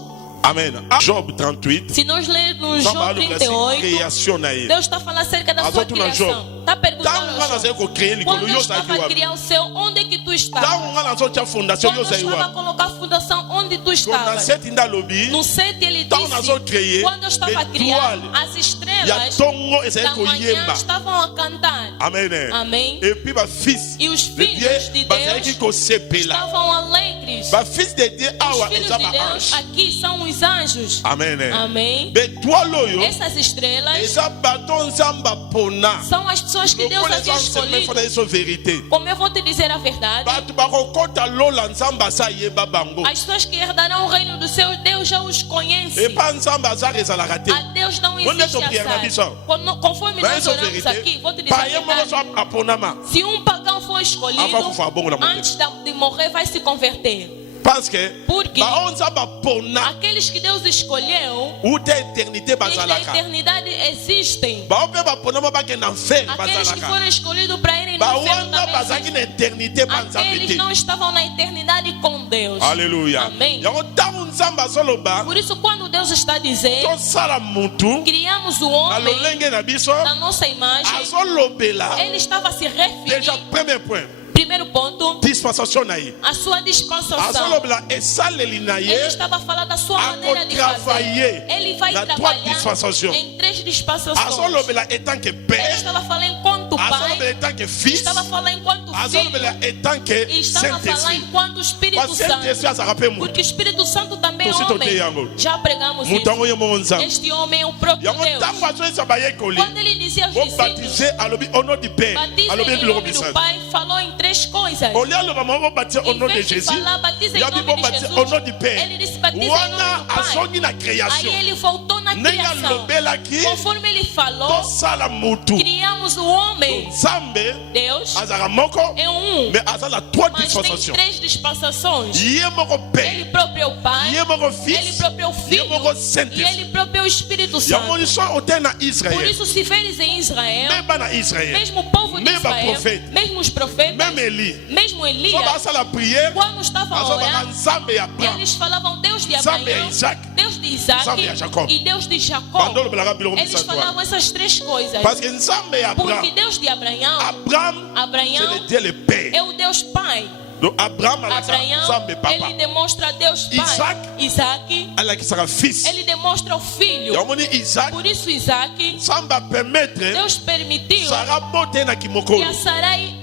Amen. Job 38. Se nós lermos Nzambe Job alobela assim, 38, création na ye. Deus está falando acerca da Mas sua outro na criação. Job. Está perguntando Ntango nga ao nazali Job, kocréer likolo quando yo eu ozalaki estava a wapi? criar o céu, onde é que tu estavas? Ntango nga nazotia fondation yo Quando eu ozali estava a wapi? colocar a fundação, onde tu Na estavas? 7 nde alobi No 7 ele ntango disse, nazocréer quando eu estava a criar, étoile as ya estrelas ntongo ezali da manhã koyemba. estavam a cantar. Amen. Amém. Et puis bafils E os de filhos de Dieu bazalaki Deus kosepela. estavam alegres. Bafils de Dieu Os awa filhos eza de Deus baange. aqui são os anjos. Amen. Amém. Betoile oyo Essas estrelas eza bato nzambe apona. são as pessoas que Deus Lokola havia eza nzambe escolhido. efana eso vérité. Como eu vou te dizer a verdade, Bato bakokota lola nzambe asa yeba bango. as pessoas que herdarão o reino do céu, Deus já os conhece. Epa nzambe aza ezalaka te. A Deus não Onde existe tu prière na biso? azar. Conforme Mas nós eso oramos aqui, vérité. vou te dizer a Paye moko so verdade. aponama. Se um pagão for escolhido, Ava kufa bongo na morte. antes de morrer vai se converter. Parce que Porque bao nzambe apona aqueles que Deus escolheu, uta éternité desde a bazalaka. eternidade existem. Bao mpe baponama bakende na enfer Aqueles que bazalaka. foram escolhidos para irem no céu Bawana também bazalaki existem. na éternité banzambe Aqueles te. não estavam na eternidade com Deus. Alléluia. Amém. Yango ntango nzambe azoloba Por isso, quando Deus está dizendo, tosala mutu criamos o na homem lolenge na biso na nossa imagem, azolobela. ele estava a se Déjà referir, premier point, primeiro ponto, dispensation na ye. a sua dispensação. Azolobela esaleli na Ele ye estava falando da sua a maneira de fazer. travailler Ele vai na tua trabalhar dispensation. em 3 dispensações. azolobela etant que Ele père, estava falando enquanto azolobela pai, etant que fils, estava falando enquanto filho, azolobela etant que e estava falando Saint-Esprit. enquanto Espírito Parce que Saint-Esprit Santo. azalaka mpe mutu. Porque o Espírito Santo também é Tout de suite, homem. yango. Já pregamos Mutu yango isso. ye moko nzambe. Este homem é o próprio Yango Deus. ntango azoyesa bayekoli Quando ele dizia aos discípulos, bobaptize alobi au nom du père, batiza alobi em biloko nome do misatu. Pai, falou em 3 coisas. Olia aloba moko bobaptize au Em nom de vez de Jésus, falar, batiza em yabi nome de bobaptize Jesus, au nom du père. ele disse batiza em nome Wana do Pai. azongi na Aí création. ele voltou na Ndenge criação. alobelaki Conforme ele falou, tosala mutu. criamos o homem. Nzambe Deus azalaka moko é um, mais aza na trois mas tem dispensations. 3 dispensações. Ye moko Ele père, próprio é o Pai, ye moko ele fils, próprio é o ye Filho moko e Saint-Esprit. ele próprio é o Espírito Yango Santo. liso ote na Por Israël, isso, se veres em Israel, même bana Israël, mesmo o povo de Mesmo Israel, profeta. mesmo os profetas, même Eli, mesmo so Elias, basala prière, quando estavam a azobaka orar, nzambe ya Abraham, eles falavam Deus de nzambe ya Abraão, Isaac, Deus de Isaac Nzambe ya Jacob. e Deus de Jacó. bando olobelaka biloko Eles misatu wana. falavam essas 3 coisas. Parce que nzambe ya Porque Abraham, Deus de Abraão, Abraham, c'est Abraão le Dieu le père. é o Deus Pai. Donc Abraham alakisaka Abraão, nzambe papa, ele demonstra Deus Pai. Isaac, Isaac, alakisaka fils. ele demonstra o Filho. Yamoni Isaac, Por isso Isaac, nzambe apermettre Deus permitiu Sarah bote na que kimokolo. a Sarai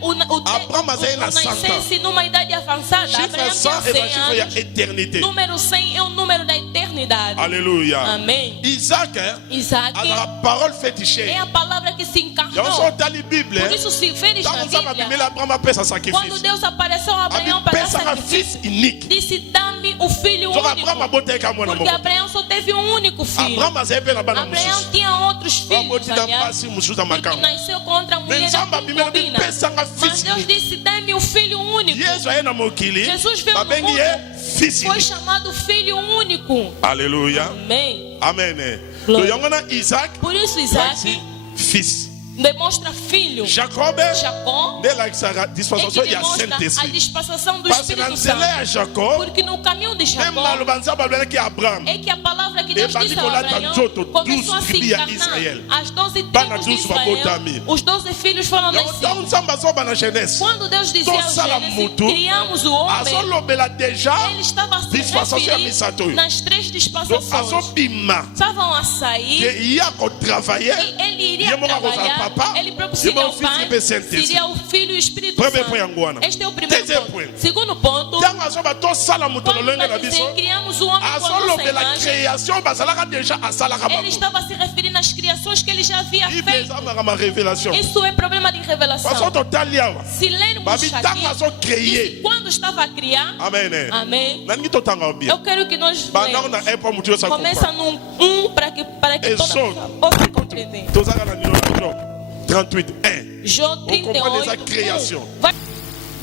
Abraão azali na 100 ans. nascesse numa idade avançada. Chiffre Abraão 100 tinha est 100 un chiffre anos. de éternité. Número 100 é o número da eternidade. Alléluia. Amém. Isaac, Isaac a la parole fait é ticher. a palavra que se Yango encarnou. so tali Bible. Por isso, se veres na Tango nzambe Bíblia, abimeli Abraham apesa quando sacrifice. Deus apareceu a Abraão para dar Abipesaka fils sacrifício, unique. disse: dá-me o filho So Abraham único. aboteka mwana Porque moko. Abraão só teve um único filho. Abraham azali pe na bana Abraão mosusu. tinha outros filhos, Aboti na aliás, mpasi mosusu na porque makambo. nasceu contra a mulher da Nzambe abimeli concubina. abipesanga Mas fils Deus unique. disse: dá-me o filho único. Yesu aye na mokili. Jesus veio no Babengi mundo, ye fils foi unique. chamado filho único. Alléluia. Amém. Amen. Donc yangana Isaac, Por isso Isaac fils. demonstra filho. Jacob, Jacó de la é dispensação que e a demonstra a Saint-Esprit. dispensação do Parce que Espírito dans Santo. cela Jacob, Porque no caminho de même Jacó malbanza babela que Abraham. é que a palavra que E Deus disse a Nicolas Abraão Tanjoto, começou a 12 se tribos encarnar. de Israel. As 12 Bana tribos de 12 babotami. Israel, os 12 filhos foram Donc nascidos. nzamba zoba na Genèse. Quando Deus dizia ao Tosala Gênesis, mutu. criamos o homem, Azolobela déjà ele estava a se dispensação ya misato. referir nas 3 Donc dispensações. azobima. Estavam a sair, Que ia ko travailler. e ele iria Yemo ka kozala trabalhar, papa. ele próprio Yemo seria o fils pai, de Saint-Esprit. seria o filho e o Espírito Premier point Santo. yango wana. Este é o primeiro Deuxième ponto. point. Segundo ponto, Ntango azoba tosala moto quando lolenge na vai biso. dizer criamos o homem com a nossa Azolobela imagem, création bazalaka déjà asalaka ele bango. estava se referindo às criações que ele já havia Bible feito. ezamaka ma révélation. Isso é problema de Parce revelação. totali awa. Se lermos Babi ntango aqui, azocréer. disse, quando estava a criar, Amen. amém. Nani totanga bien. Eu quero que nós Bandako na lemos. epa mutu yo sa Começa comprendre. num para que toda Exode. pessoa possa compreender. Tozaka na nino na nino. 38 1. Jó On comprend déjà 38, création. Vai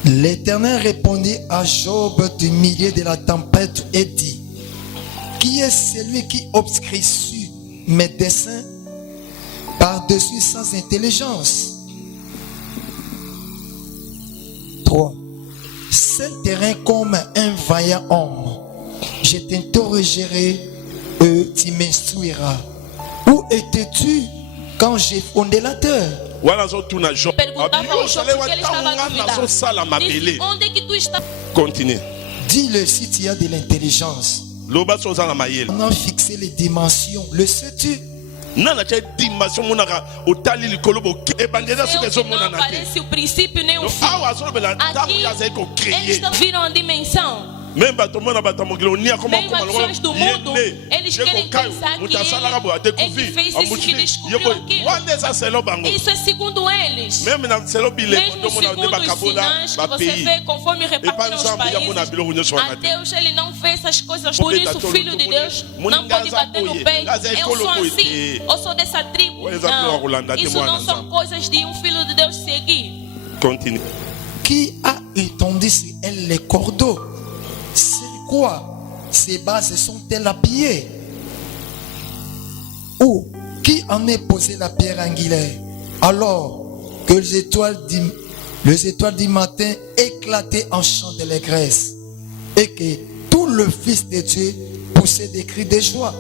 L'Éternel répondit à Job du milieu de la tempête et dit, qui est celui qui obscurcit mes desseins par-dessus sans intelligence? 3. Seul terrain comme un vaillant homme, je t'interrogerai et tu m'instruiras. Où étais-tu quand j'ai fondé la terre? Wana zo tuna Job. perguntava Abi ao yo Jó sale wa porque ele estava tango a nga nazo sala duvidar. Disse, mabele. onde é que tu estás? Continue. Dis-le si tu as de l'intelligence. Loba so za na mayele. On a fixé les dimensions. Le sais-tu? Nana cha dimension monaka otali likolo bo ebandela Seu suke que zo não mona na te. aparece o princípio nem o Donc fim. awa zo bela tango Aqui, ya za ko eles créer. viram a dimensão. Même bato mona bato mokilo nia koma Mesmo koma as pessoas do mundo, eles querem pensar que mutasala bo ele découvrir. fez isso, que descobriu aquilo. Wande za selo bango. Isso é segundo eles. Même na selo bile Mesmo ndo mona de segundo os bakabola sinais que ba você pays. vê conforme repartiram os Nzambe ya mona biloko nyonso países, wana a te. Deus ele não vê essas coisas. Por isso o Filho de Deus não pode bater no peito. Eu sou assim, eu sou dessa tribo. Não, isso não são coisas de Filho de Deus seguir. Continue. Qui a étendu sur elle les cordeaux? C'est quoi? Ces bases sont-elles appuyées? Ou qui en est posé la pierre angulaire? Alors que les étoiles du matin éclataient en chant de l'allégresse et que tout le Fils de Dieu poussait des cris de joie.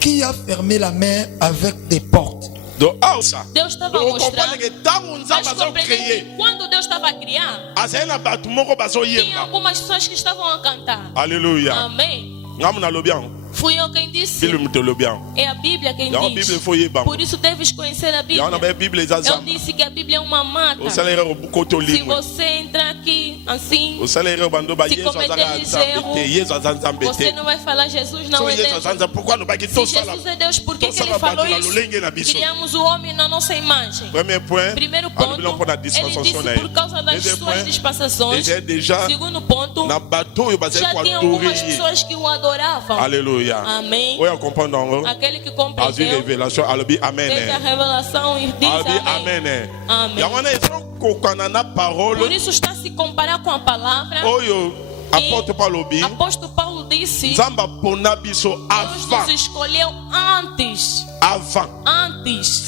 Qui a fermé la mer avec des portes? Donc ah ça. Deus estava a Donc mostrar. comprendre que tango Mas nzamba zo compreender créer. que quando Deus estava a criar, Azena bato moko bazo tinha yemba. algumas pessoas que estavam a cantar. Alléluia. Amém. Ngamu na lobian. Fui eu quem disse. Bible mute lobian. É a Bíblia quem Ya diz. Bible foi yeba. Por isso deves conhecer a Ya na Bíblia. Bible Eu zazam. disse que a Bíblia é uma mata. O salaire o koto Se lingwe. você entrar aqui assim, O salaire bando ba Se yeso cometer azala esse zambete. erro, Yeso você azambete. não vai falar Jesus não So é yeso Deus. azanza pourquoi no ba ki Se to sala. Jesus é Deus, por que, to que ele sala falou bato na isso? lolenge na biso. Criamos o homem na nossa imagem. Premier point. Primeiro Alubila ponto, pour la ele dispensation disse na. por causa das Deuxième suas point. dispensações. Déjà Segundo ponto, na bato yo bazai já ko tinha algumas adorer. pessoas que o adoravam. Alléluia. Amém. Oya comprendre ngo. Aquele que Azu compreendeu, révélation alobi amen. teve a revelação e diz Alobi amém. amen. Amém. Ya wana eso kokana na Por parole. isso está a se comparar com a palavra. Oyo apôtre Paulobi. Apóstolo Paulo disse: Nzamba pona biso Deus nos avant. escolheu antes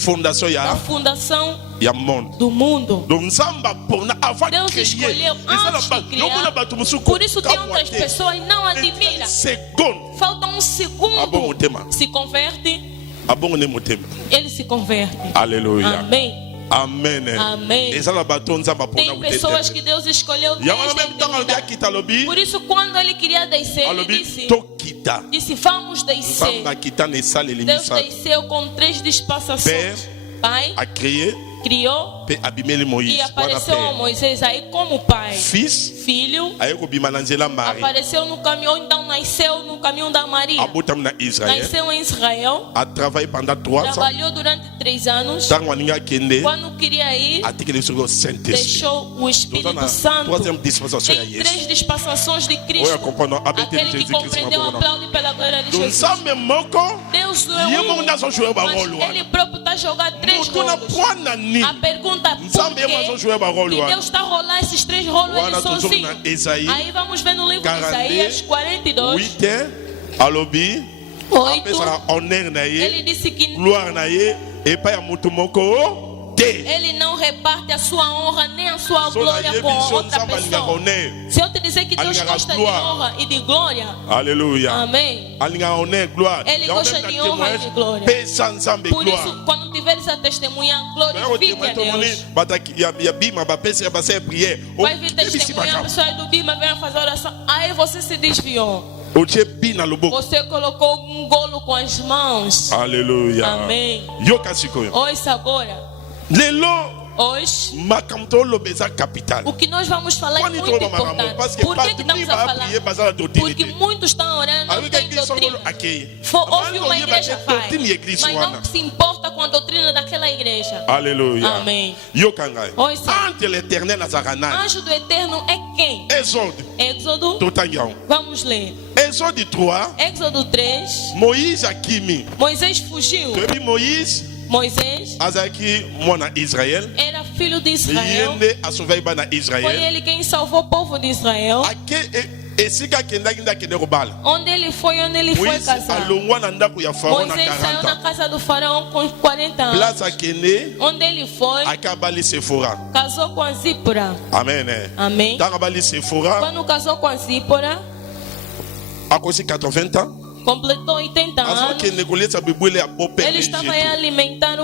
Fondation da ya fundação ya monde. do mundo. Donc nzamba pona avant Deus créer. escolheu antes de criar. Yomona bato musuku. Por isso tem outras pessoas não admiram. Seconde. Falta um Abongo segundo. tema. Se converte, Abongo ne motema. ele se converte. Alléluia. Amém. Amen. Amém. Eza la bato nzamba pona Tem pessoas que Deus escolheu Ya wana desde a même temps alobi eternidade. akita lobi. Por isso, quando ele queria descer, ele Alobi disse: tokita. vamos descer. Nzamba kita ne sale Deus limisa. desceu com 3 dispensações. Père Pai a créé criou pe abimeli e Moïse. Wana apareceu a père. Moisés aí como pai. Fils Filho aye kobima na nzela Marie. apareceu no caminho, então nasceu no caminho da Maria. Abotam na Israël. Nasceu em Israel, A travaillé pendant 3 ans. trabalhou durante 3 anos. Tango aninga kende. Quando queria ir, Atikele sur le Saint-Esprit. deixou o Donc Espírito on a Santo. troisième dispensation ya Tem Yesu. 3 dispensações de Oya Cristo. comprendre abete Aquele que Jésus Christ compreendeu, maintenant. aplaude pela glória de Donc Jesus. nzambe moko Deus Yemo é nazo jouer ba mas rôle Ele wana. próprio está a jogar 3 Mutu na rolos. point na ni. A pergunta por Nzambe mazo quê? jouer ba rôle E wana. Deus está a rolar esses 3 rolos Wana ele toujours sozinho. na Esaïe Aí vamos ver no livro de 42, Isaías 42, 8 alobi 8, apesaka honneur na ele ye, disse que gloire na ye, epai ya mutu moko te. ele não reparte a sua honra nem a sua So na glória yebi com so outra nzambe alingaka pessoa. honneur. Se eu te dizer que Deus Alingaka gosta de gloire. honra e de glória, Alléluia. amém. Alingaka honneur, gloire. Ele Yango gosta même de na honra e de témoignage, glória. pesa nzambe Por gloire. isso, quando tiveres a testemunhar, glorifique a Deus. Ya bima bapesa basa prière. Vai vir testemunhar, pessoas do Bima vêm fazer oração. Aí você se desviou. Otie bina loboko. Você colocou um golo com as mãos. Alléluia. Amém. Yoka sikoyo. Ouça agora. Lelo Hoje, makamto lobeza capital. o que nós vamos falar é Quando muito tu parce importante. que Por que estamos a falar? prier bazala Porque doctrine. muitos estão orando, não Avec tem qui sont doutrina. accueillis. Houve uma igreja faz, Doctrine église mas wana. não se importa com a doutrina daquela igreja. Alléluia. Amém. Yokanga. Ouça. Ante l'éternel Nazarana. Anjo do Eterno é quem? Exode. Êxodo, Totangão. vamos ler. Exode 3. Êxodo 3, Moïse akimi. Moisés fugiu. Toyebi Moïse Moisés azaki mwana Israël. era filho de Israel. Yende asovai bana Foi Israël. ele quem salvou o povo de Israel. Ake esika kendaki ndakende kobala. Onde ele foi Moïse casar. alongwa na ndako ya Farao na Moisés saiu 40 na ans. casa do faraó com 40 anos. Place akende Onde ele foi, akabali Sephora. casou com a Zípora. Amen. Amém. Takabali Sephora Quando casou com a Zípora, akosi 80 ans. completou 80 anos. Azokende kolesa bibwele ya bope. Ele estava aí a alimentar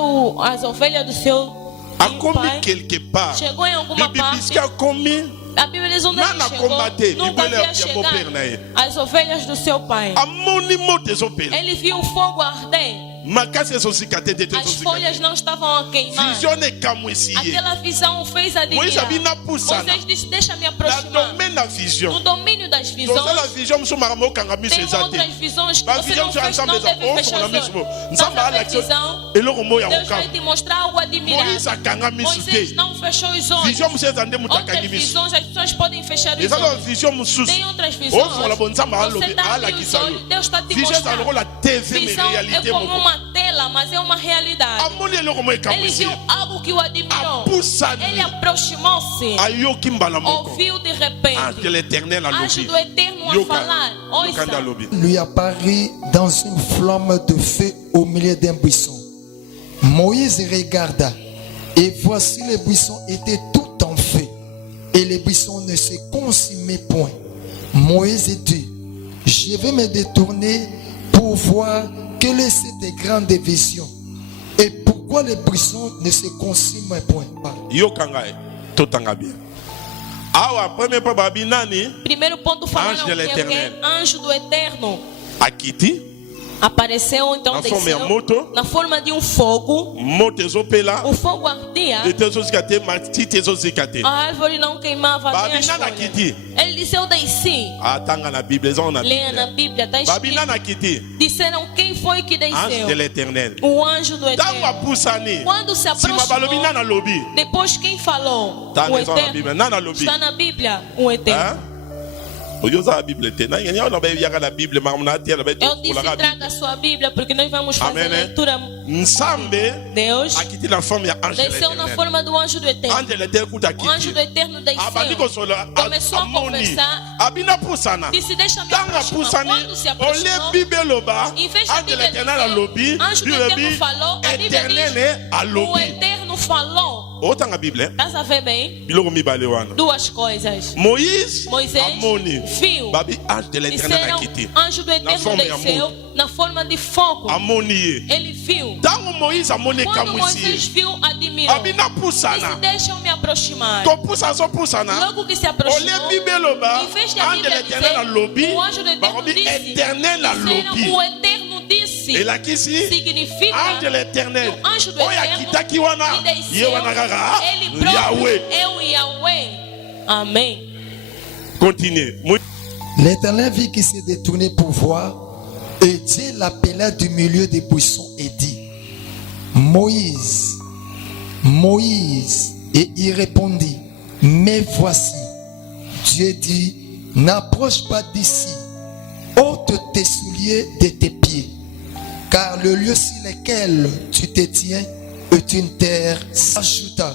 as ovelhas do seu Akomi pai. quelque part. Chegou em alguma parte. Bibi akomi A Bíblia diz onde Nana ele chegou. combater, Nunca Bíblia havia é chegado bobeira, né? as ovelhas do seu pai. amoni moto ezopela. Ele viu o fogo arder. Makasi ezosika te te As folhas não estavam a queimar. Vision ekamwe esiye. Aquela visão o fez Moïse admirar. abina pusana. Moisés disse, deixa me Na aproximar. domaine na vision. No domínio das Tozala visões, vision musu makambo okanga miso tem eza te. outras visões que Ba você vision não, so fecha, ensemble não eza deve fechar ofona os miso. olhos. Nzambe Mas a alakisa visão, eloko moya Deus vai okanga. te mostrar algo admirável. Moïse akanga miso Moisés te. não fechou os olhos. Vision musu eza nde mutu Outras akangi miso. visões, as pessoas podem fechar os ezala olhos. vision mosusu Tem outras visões. ofungola bo nzambe Você alobi dá ali os alakisa yo. olhos, Deus está te Vision eza mostrando. lokola tv me Visão é réalité como moko. uma tela, mas é uma realidade. amoni eloko mo ekamwe Ele viu esiye. algo que o admirou. Apusani. Ele aproximou-se. ayoki mbala moko. Ouviu de Ange repente. de l'éternel Anjo alobi. do Eterno a Yoka. falar. Yokanda Ouça. alobi. Lui apparut dans une flamme de feu au milieu d'un buisson. Moïse regarda et voici les buissons étaient tout en feu et les buissons ne se consumaient point. Moïse dit, je vais me détourner pour voir quelle est cette grande vision et pourquoi les buissons ne se consument point. Yokanga e, totanga bien. Awa premier pa babi nani Primeiro ponto falando Anjo de que é o l'Éternel. quê? Anjo do Eterno. akiti Apareceu, então Na forma desceu de moto. na forma de um fogo. moto ezopela O fogo ardia. ete ezosika te matiti ezosika te. A árvore não queimava nem babi as nana folhas. akiti Ele disse, eu desci. atanga na bible eza na Leia na bible Bíblia, está babi escrito. nana akiti Disseram quem foi que ange desceu. de l'éternel O anjo do ntango Eterno. apusani Quando se nsima balobi aproximou, nana alobi depois quem falou? ntango O eza na Eterno. bible nana alobi Está na Bíblia, o Eterno. oyo oza na bible te nanyanya ona bayaka na bible makambo na atia na Eu disse, baetokolaka traga a sua Bíblia, porque nós vamos fazer Amém, né? leitura. nsambe Deus akiti na forme ya ange de desceu na l'éternel forma do anjo do Eterno. ange de l'éternel kuta O anjo do akiti Eterno abandi desceu. kosola Começou a amoni conversar. abina pusana Disse, deixa me ntango aproximar. apusani Quando se ole aproximou, bible eloba em vez da ange de Bíblia l'éternel dizer, alobi anjo do bilobi Eterno falou, a Bíblia éternel diz, ne o alobi Eterno falou. otanga bible Estás a ver bem? biloko mibale wana Duas coisas. moïse Moisés amoni viu. babi ange de l'éternel Disseram, akiti anjo do Eterno forma ya desceu na forma de fogo. amoni ye Ele viu. ntango moïse amoni Quando ekamwisi Moisés ye viu, admirou. abina Disse, pusana deixa eu me aproximar. kopusa azopusana Logo que se ole aproximou, bible eloba em vez de a ange de Bíblia l'éternel alobi dizer, o anjo do Eterno bakobi disse, éternel disseram, alobi o Eterno disse, elakisi significa ange de l'éternel que o anjo do oyo Eterno akitaki wana que desceu, ye wana kaka ele próprio yawe é o Yahweh. Amém. continue L'Éternel vit qu'il s'est détourné pour voir, et Dieu l'appela du milieu des buissons et dit, Moïse, Moïse, et il répondit, mais voici. Dieu dit, n'approche pas d'ici, ôte tes souliers de tes pieds, car le lieu sur lequel tu te tiens est une terre. Ajouta,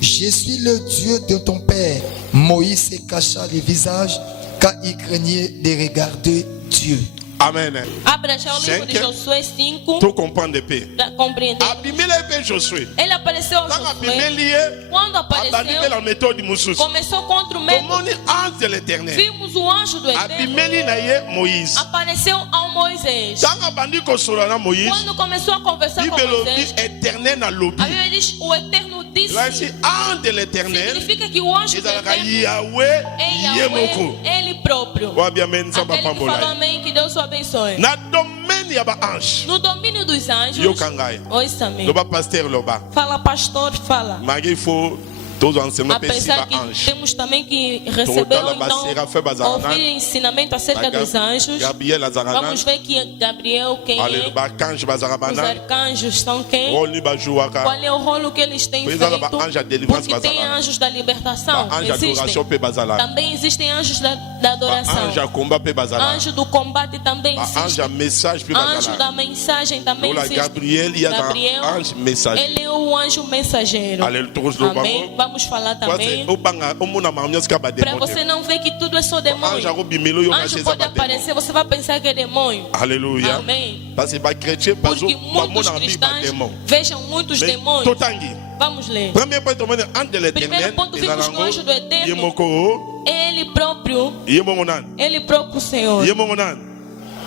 je suis le Dieu de ton père. Moïse se cacha le visage car il craignait de regarder Dieu. Amen. Abra já o livro de 5. Josué 5 Tu comprends de paix. para compreender. Abimele pe Josué. Ele apareceu a Tant Josué. Abimele, Quando abandonne apareceu, la méthode de Moussous. começou contra o Comment método. ange de l'éternel. Vimos o anjo do Eterno. Abimeli na ye Moïse. Apareceu ao Moisés. Tant abandi ko solo na Moïse. Quando começou a conversar com Bible Moisés, dit éternel na lobi. a Bíblia diz: o Eterno disse. Là ici ange de l'éternel. Significa que o anjo do Ezalaka Eterno Yahweh é Yemoko. Yahweh, ele próprio. Wa bien men samba Aquele que falou pambola. amém, que Deus o abençoe. Na domaine ya ba ange. No domínio dos anjos, Yo kangai. ouça amém. Loba pasteur loba. Fala pastor, fala. Magi fo todos os enseignements Apesar que ange. temos também que receber ou então ouvir ensinamento acerca dos anjos. Gabriel Azarana. Vamos ver que Gabriel quem é, Ale ba kange os bazarabana. arcanjos são quem, Roli ba juaka. qual é o rolo que eles têm Pois feito, ela ba anjo da delivrance porque tem bazarana. anjos da libertação, Ange adoration existem. pe bazala. Também existem anjos da adoração, Ange combat pe bazala. anjo do combate também Ange existe, message pe anjo da bazala. mensagem também Ola existe. Gabriel ya Gabriel, ange message. ele é o anjo mensageiro. Ale todos lo Amém. bango. Vamos falar também. O banga o muna mamnyas ka ba Para demon. você não ver que tudo é só Ange demônio. ko bimelo yo Anjo pode aparecer, você vai pensar que é demônio. Alléluia. Amém. Parce que ba chrétien bazo Porque ba muitos mona mi ba cristãos demon. vejam muitos Mais demônios. totangi. Vamos ler. Premier point tomane ange de l'éternel. Primeiro ponto, vimos que o anjo do Eterno- Yemoko. Ele próprio, Yemongo nan. ele próprio Senhor. Yemongo nan.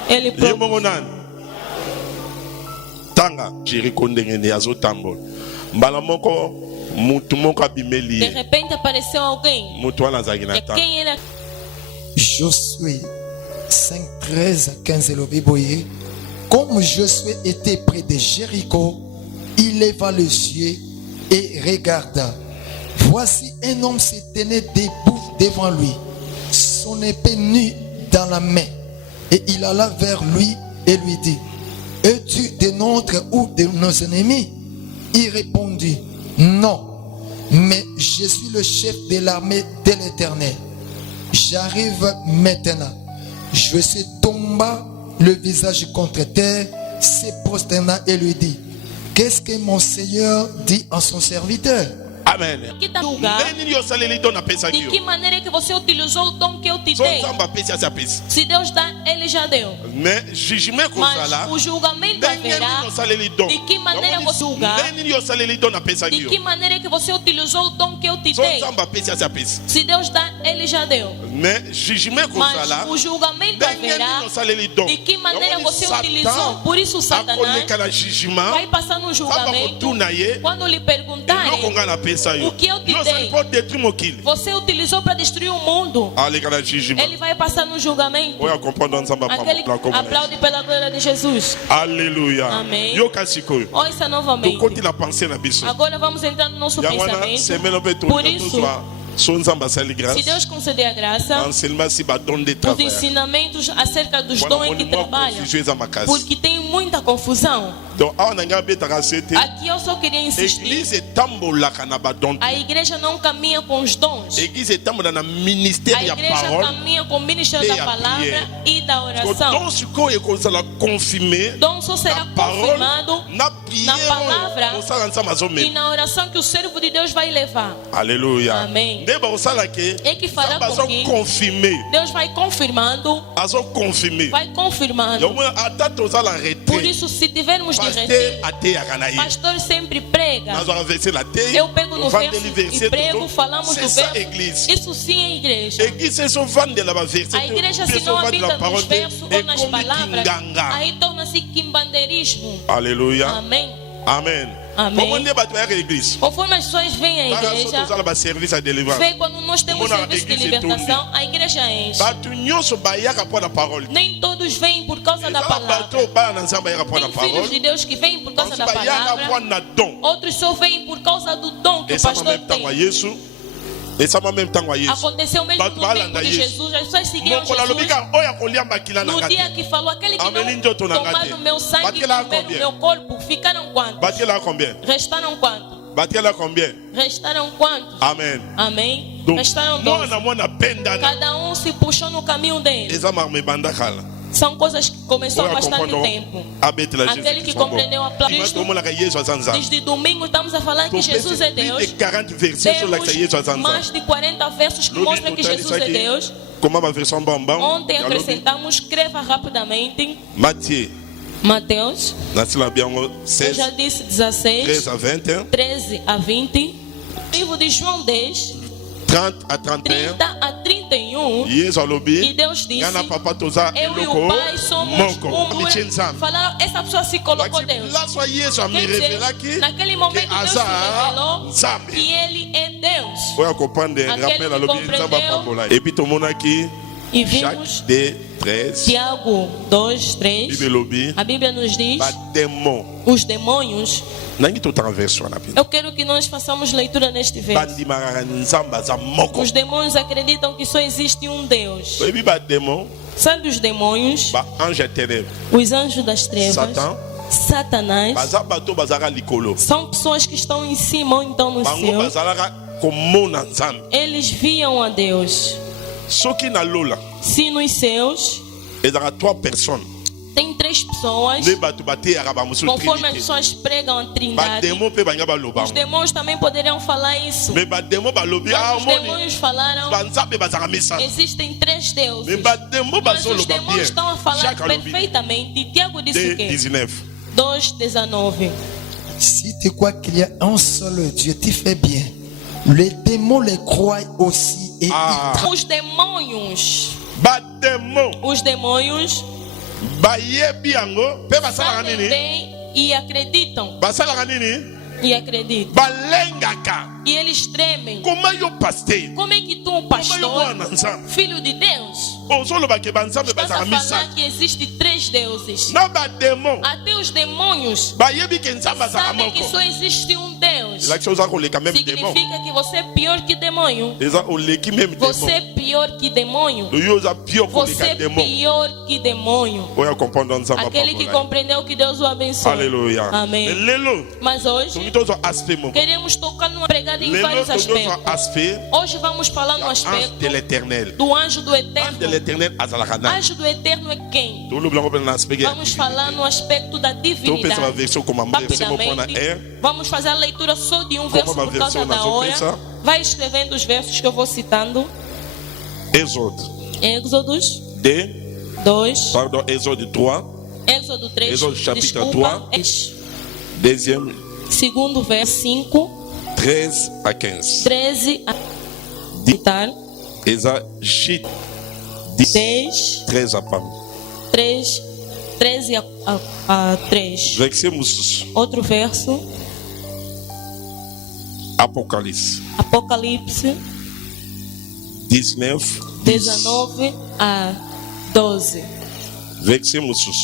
Ele próprio. Yemongo nan. Tanga Jericho ndenge ne azotambola. Mbala moko mutu moko De abimeli. repente apareceu alguém. Mutu wana azalaki na E tanga. quem era? Josué 5, 13 à 15 le Bible. Comme Josué était près de Jéricho, il leva les yeux et regarda. Voici un homme se tenait debout devant lui, son épée nue dans la main. Et il alla vers lui et lui dit: es-tu de nôtres ou de nos ennemis? Il répondit: non, mais je suis le chef de l'armée de l'Éternel. J'arrive maintenant. Josué tomba le visage contre terre, se prosterna et lui dit: qu'est-ce que mon Seigneur dit à son serviteur? Amen. Que tá lugar? Neni yo saleli don apesa De ki que yo. maneira que você utilizou o dom que eu te So dei? nzamba apesi asi apesi. Se Deus dá, Ele já deu. Mais jugement kozala. Mas o julgamento Ndenge haverá. nini osaleli don. De que maneira você julgar? Ndenge nini osaleli don apesa ki De yo. que maneira que você utilizou o dom que eu te So dei? nzamba apesi asi apesi. Se Deus dá, Ele já deu. Mais jugement kozala. Mas o julgamento Ndenge haverá. nini osaleli don. De que maneira Yango você Satan utilizou? Por isso Satanás akoleka na jugement. vai passar no julgamento. Kotuna ye. Quando lhe Eloko perguntarem nga napesa yo. o que eu te Yo dei, sali po détruire mokili. você utilizou para destruir o mundo, Aleka na jugement. ele vai passar no julgamento. Oya comprendre nzamba Aquele que aplaude pela glória de Jesus. Alléluia. Amém. Yo kasikoyo. Ouça novamente. Tokoti na pensée na biso. Agora vamos entrar no nosso Yangwana pensamento. semaine pe to. Por isso, So nzamba sali grâce. se Deus conceder a graça, Enseignement si ba don de os travail. ensinamentos acerca dos dons em que trabalham, Confusão eza makasi. porque tem muita confusão. Donc awa na nga betaka sete. Aqui eu só queria insistir: Église etambolaka na ba don. a igreja não caminha com os dons. Église etambola na ministère A ya igreja parole. caminha com o ministério e da a palavra prière. e da Ko oração. don sikoyo ekozala confirmé. Dom só será Na parole, confirmado na na prière. palavra Osala nzamba e azomema. na oração que o servo de Deus vai levar. Alléluia. Amém. Nde bakosala ke. É que fará Nzamba com que azoconfirme. Deus vai confirmando, Azoconfirme. vai confirmando. Donc ata tozala Por retrait. isso, se tivermos de Pasteur retiro, ateyaka na ye. pastor sempre prega. Nazwaka verset na te. Eu pego no ovandeli verso e prego, falamos C'est do ça verso. église. Isso sim é igreja. Église ezovandela baverset. A igreja, se não habita nos versos ou nas palavras, aí torna-se quimbandeirismo. Alléluia. Amém. Amen. Amém. Como nde bato bayaka église. Conforme as pessoas veem a Tala so igreja, tozala baservice ya délivrance. vê quando nós temos Como na serviço de igreja libertação, a igreja enche. Bato nyonso bayaka mpo na parole. Nem todos vêm por causa da Ezala palavra. bato baya na nzambe bayaka mpo na Tem filhos de parole. Deus que vêm por causa Basi da bayaka mpo palavra. na don. Outros só vêm por causa do dom que o esama pastor meme ntango ya tem. yesu esama meme ntango ya yesu Aconteceu mesmo Bato no balanda tempo de Yesu. Jesus. As pessoas seguiam mokolo alobi Jesus. kaka oyo akolia makila na No nga dia te que falou, aquele que Amém, não nzoto na tomar ngate. do meu sangue e Batela comer combien? do meu corpo, ficaram quantos? batiela combien Restaram quantos? batiela combien Restaram quantos? amen Amém? donc Restaram 12. mwana mwana bendana Cada se puxou no caminho dele. eza marme ebanda kala São coisas que começou há oyo bastante akomprendre tempo. abetela Aquele que compreendeu a palavra de jésus Cristo, tomonaka yesu aza nzambe desde domingo estamos a falar que Jesus é plus Deus. de 40 versets sur lakisa yesu aza Temos mais nzambe de 40 versos que Lobi mostram que Jesus é totalisaki. Deus. Comment ma version bambam? Ontem acrescentamos, escreva rapidamente. Matthieu. Mateus, Nascila bien eu 16, já disse 16, 13 à 21, 13 a 20. Livro de João 10, 30 à 31. 30 a 31. Yesu E alobi. Deus disse: Yana papa toza eu e eloko o pai somos moko. Michi nzambe. Falaram, essa pessoa se colocou Deus. Lá só Yesu a me Quer dizer, révéler que naquele momento Deus se revelou Nzambe. que Ele é Deus. Oya comprendre, Aquele rappel que alobi compreendeu. nzamba pambola. Et puis tout le monde aqui, E Jacques vimos D 13. Tiago 2, 3. Bible lobi. A Bíblia nos diz: Ba démon. os demônios. Nangi tout en version na Bible. Eu quero que nós façamos leitura neste verso. Bandi marara nzamba za moko. Os demônios acreditam que só existe um Deus. Oyebi ba démon, Sabe os demônios? ba ange ténèbres. Os anjos das trevas. Satan. Satanás. Baza bato bazaka likolo. São pessoas que estão em cima ou então no Bango céu. bazalaka komona nzambe. Eles viam a Deus. Soki na lola, Se nos céus ezaka 3 personnes. tem 3 pessoas, Nde bato bateyaka bamosusu conforme as trinité. pessoas pregam a trindade, Badémon mpe banga baloba. os demônios também poderiam falar isso. Mais badémon balobi Quando ah os omoni. demônios falaram, Banzambe bazaka misana. existem 3 deuses. Mais badémon Mas os bazoloba demônios bien. estão a falar Jacques alobi perfeitamente. Tiago disse o quê? 19. 2,19. Si tu crois qu'il y a un seul Dieu, tu fais bien. Les démons les croient aussi et Ah. Os demônios, Badémon os demônios bayebi yango mpe basalaka sabem nini? bem e acreditam. Basalaka nini? E acreditam. Balengaka. E eles tremem. Comment yo paster? Como é que tu, Comment yo pastor, mwana nzambe? filho de Deus, Ozoloba ke banzambe estás bazaka a falar misana. que existe 3 deuses? Na badémon Até os demônios bayebi ke nzambe azaka sabem que moko. só existe um Deus. elakisi oza koleka même démon. Significa que você é pior que demônio. eza oleki même Você démon. é pior que demônio. Oyo oza pire Você koleka é démon. pior que demônio. oya comprendre nzambe Aquele que apakola. compreendeu, que Deus o abençoe. Alléluia. Amém. Mais lelo Mas hoje toki tozwa aspect moko. queremos tocar numa pregada em Lelo vários toki tozwa aspectos. aspect Hoje vamos falar no ya ange de aspecto l'éternel. do anjo do Ange de eterno. l'éternel azalaka nani? Anjo do eterno é quem? tolobi yango mpe na aspect ya Vamos falar no aspecto da topesa ba divindade. version koma verset moko na Rapidamente, r. vamos fazer a leitura só de um verso uma por causa versão da nas hora. ofensas. Vai escrevendo os versos que eu vou citando. Exode Êxodos 2, 2, pardon, Exode 3, Êxodo 3, Êxodo chapitre desculpa, 2e, segundo verso 5, 13 à 15. 13 a citar, Eza J 10, 10, 13 à Pam. 3, 13 a 3. Verset Moussus, Outro verso, Apocalypse Apocalipse 19, 10. 19 a 12. Verset Moussus,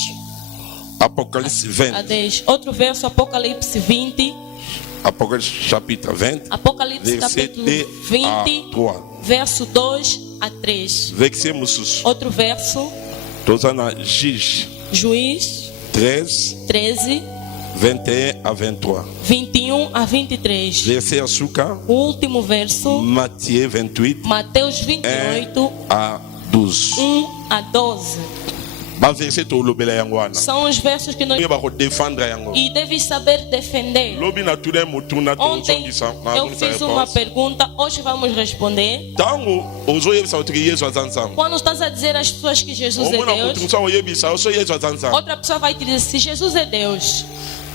Apocalypse A 20, 10. Outro verso, Apocalipse 20. Apocalypse chapitre 20, Apocalipse verset capítulo 2 à 20, 3. verso 2 a 3. Verset Moussus, Outro verso, Tozana Juge Juiz 13, 13, 21 à 23. 21 a 23. Verset Asuka, O último verso, Matthieu 28, Mateus 1 28, à 12. 1 a 12. Ba verset tolobela yango wana. São os versos que nós Oyo bakodefendre yango. e deve saber defender. Lobi na tuna mutuna Ontem tozongisa eu fiz uma pergunta, hoje vamos responder. ntango ozoyebisa bato ke yesu aza nzambe Quando estás a dizer às pessoas que Jesus é omona motu Deus, mosu aoyebisa oso yesu aza nzambe outra pessoa vai te dizer se Jesus é Deus.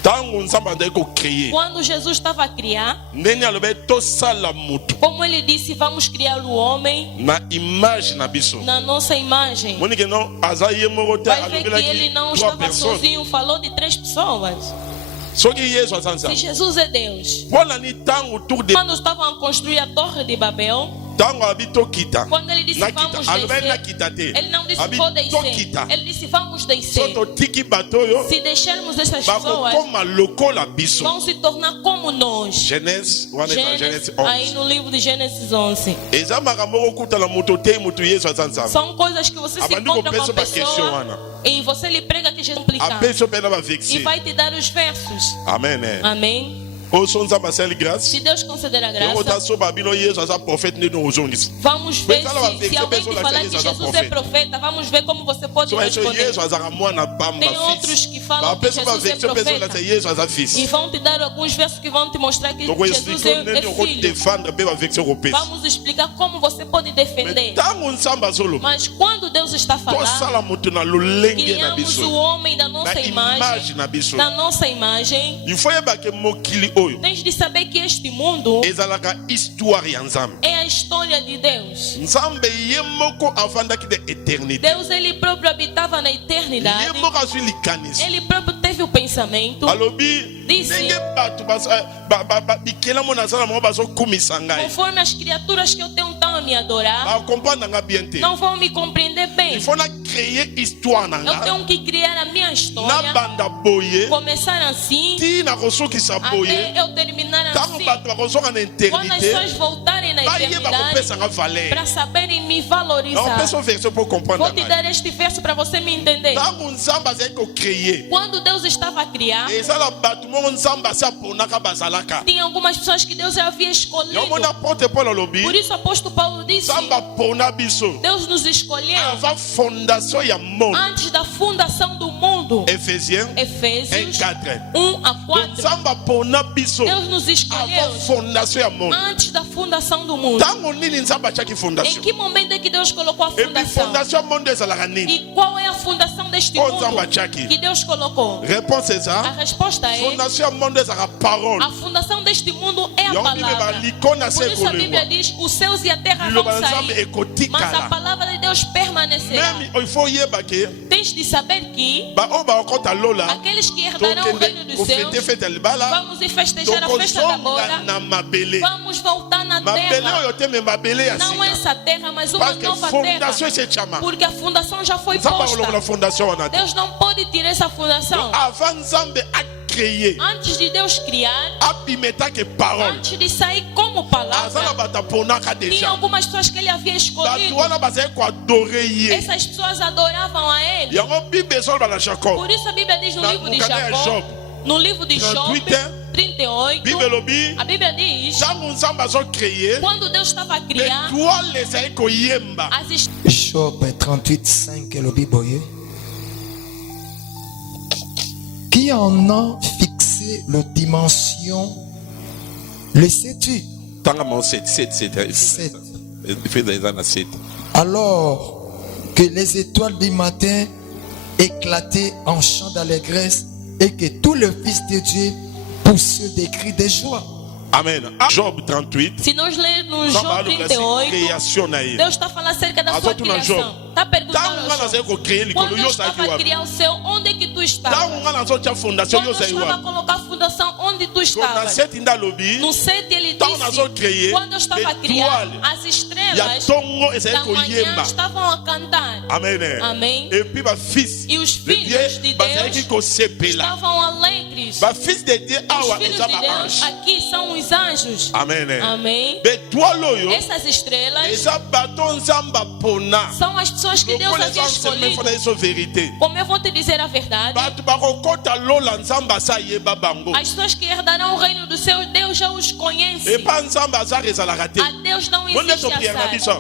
ntango nzambe azali kocreye Quando Jesus estava a criar, ndenge alobi tosala motu como ele disse, vamos criar o homem na image na biso na nossa imagem. monike no aza ye moko te Vai ver que ele alobelaki não 3 estava personnes sozinho, falou de 3 pessoas. soki yesu aza Se nzambe Jesus é Deus. mpona ni ntango tour de Quando estavam a construir a torre de Babel, ntango alobi tokita quando ele disse vamos nakita alobi descer, nakita te ele não disse alobi vou descer. tokita Ele disse vamos so descer. totiki bato oyo Se deixarmos essas pessoas, bakokoma lokola biso vão se tornar como nós. Genèse wana eza Genèse Gênesis, aí 11 no livro de Gênesis 11. eza makambo okokutana moto te moto yesu aza nzambe São coisas que você se Abandi encontra com kopesa a ba question pessoa wana. e você lhe prega que Jesus é complicado. apesi mpe na E bavexe vai te dar os versos. amen Amém. osonza basali grâce Se Deus conceder a yango graça, tasoba bino yesu aza prophète nde ozongisa vamos ver Mas ela vai ver se que alguém pessoa te vai falar ser que essa Jesus é profeta, vamos ver como você pode so yesu responder. azaka mwana bamba Tem outros que falam que bapesa Jesus é bavexio mpe profeta ezolata yesu aza e fils vão te dar alguns versos que vão te mostrar que toko Jesus explike é ndenge filho. okodefendre mpe bavexio okopesa Vamos explicar como você pode defender. ntango nzambe azoloba Mas quando Deus está falando, tosala moto na lolenge na criamos o biso homem da nossa na imagem, image na biso da nossa imagem. il faut yebake mokili oyo Tens de saber que este mundo ezalaka histoire ya nzambe é a história de Deus. nzambe ye moko avandaki de éternité Deus, ele próprio habitava na ye eternidade. moko azwi likanisi Ele próprio teve o pensamento. alobi Disse. ndenge bato bikelamo nazala mongo bazokumisa ngai Conforme as criaturas que eu tenho tão a me adorar, bakomprendre nga bien te não vão me compreender bem. il faut na créer histoire na Eu nga tenho que criar a minha história, nabanda boye começar assim, ntina kosukisa boye até eu terminar ntango assim. bato bakozoka na Quando as éternité pessoas voltarem na bayeba eternidade, kopesa nga valeur para saberem me napesa valorizar. version mpo Vou comprendre te ngai dar este verso para você me entender. ntango nzambe azali kocréer Quando Deus estava a criar, ezala bato moko nzambe asi aponaka bazalaka tinha algumas pessoas que Deus já havia escolhido. yomona apôtre paul alobi Por isso o apóstolo Paulo disse: nzambe apona biso Deus nos escolheu avant fondation ya monde antes da fundação do mundo. Ephésiens Efésios 1:4 1 a 4. nzambe apona biso Deus nos escolheu avant fondation ya monde antes da fundação do mundo. ntango nini nzambe atiaki Em fondation que momento é que Deus colocou a epi fundação? fondation ya monde ezalaka nini E qual é a fundação deste Oh, mundo Nzambe atiaki. que Deus colocou? réponse A eza resposta é: fondation ya monde ezalaka parole a fundação deste mundo é a yango bible palavra. balikona Por se isso a Bíblia ekolemwa diz: os céus e a terra vão liloba na nzambe sair, mas a ekotikala palavra de Deus permanecerá. même il faut yeba ke Tens de saber que baoyo bakokota lola aqueles que herdarão o reino tokende dos céus, kofete fete ya libala vamos ir festejar a festa da tokozonga boda, na mabele vamos voltar na mabele terra. oyo te me mabele ya Não sika essa terra, mas uma parce que nova terra. fondation esetiama Porque a fundação já foi nzambe akolongola posta. fondation wana te Deus não pode tirar essa fundação. avant nzambe acréer Antes de Deus criar, abimetake parole antes de sair como aza na palavra, bato aponaka tinha déjà algumas pessoas que ele havia bato escolhido. wana bazali koadore ye Essas pessoas adoravam a ele. yango bible ezoloba na jacob Por isso a Bíblia diz no Na- livro de no caderno de Jacó, Job, no livro de Job 38, bible elobi a Bíblia diz: ntango nzambe azocréer quando Deus estava a criar, l'étoile ezali koyemba as estrelas Job 38, 5, le Biboye. Qui en a fixé le dimension? Le sais-tu? tanga mao 7 Sept. efeza eza na 7 Alors que les étoiles du matin éclataient en chant d'allégresse et que tous les fils de Dieu poussaient des cris de joie. amen job 38 Se nós lermos nzambe Job alobela 38, création na ye Deus está falando acerca da sua Azoto na criação. Job. Está perguntando ntango nga ao nazali Job, kocréer likolo quando yo eu ozalaki estava a wapi criar o céu, onde é que tu ntango estavas? nga nazotia fondation yo Quando eu ozali estava a wapi colocar a fundação, onde tu na estavas? 7 nde alobi No 7 ele Então, nós vamos criar disse, quando eu estava a criar, l'étoile as ya estrelas ntongo ezali da manhã koyemba estavam a cantar. amen Amém. epuis bafils E os de filhos de dieu bazalaki Deus kosepela estavam alegres. bafils de dieu Os awa filhos eza de Deus baange aqui são os anjos. amen Amém. betoile oyo Essas estrelas eza bato nzambe apona são as pessoas que Deus lokola havia eza enseignement escolhido. fona yeso vérité Como eu vou te dizer a verdade, bato bakokota lola nzambe asa yeba bango as pessoas que herdarão o reino do céu, Deus já os conhece. epa nzambe azaka ezalaka te A Deus não Onde existe eu tô priando azar. isso?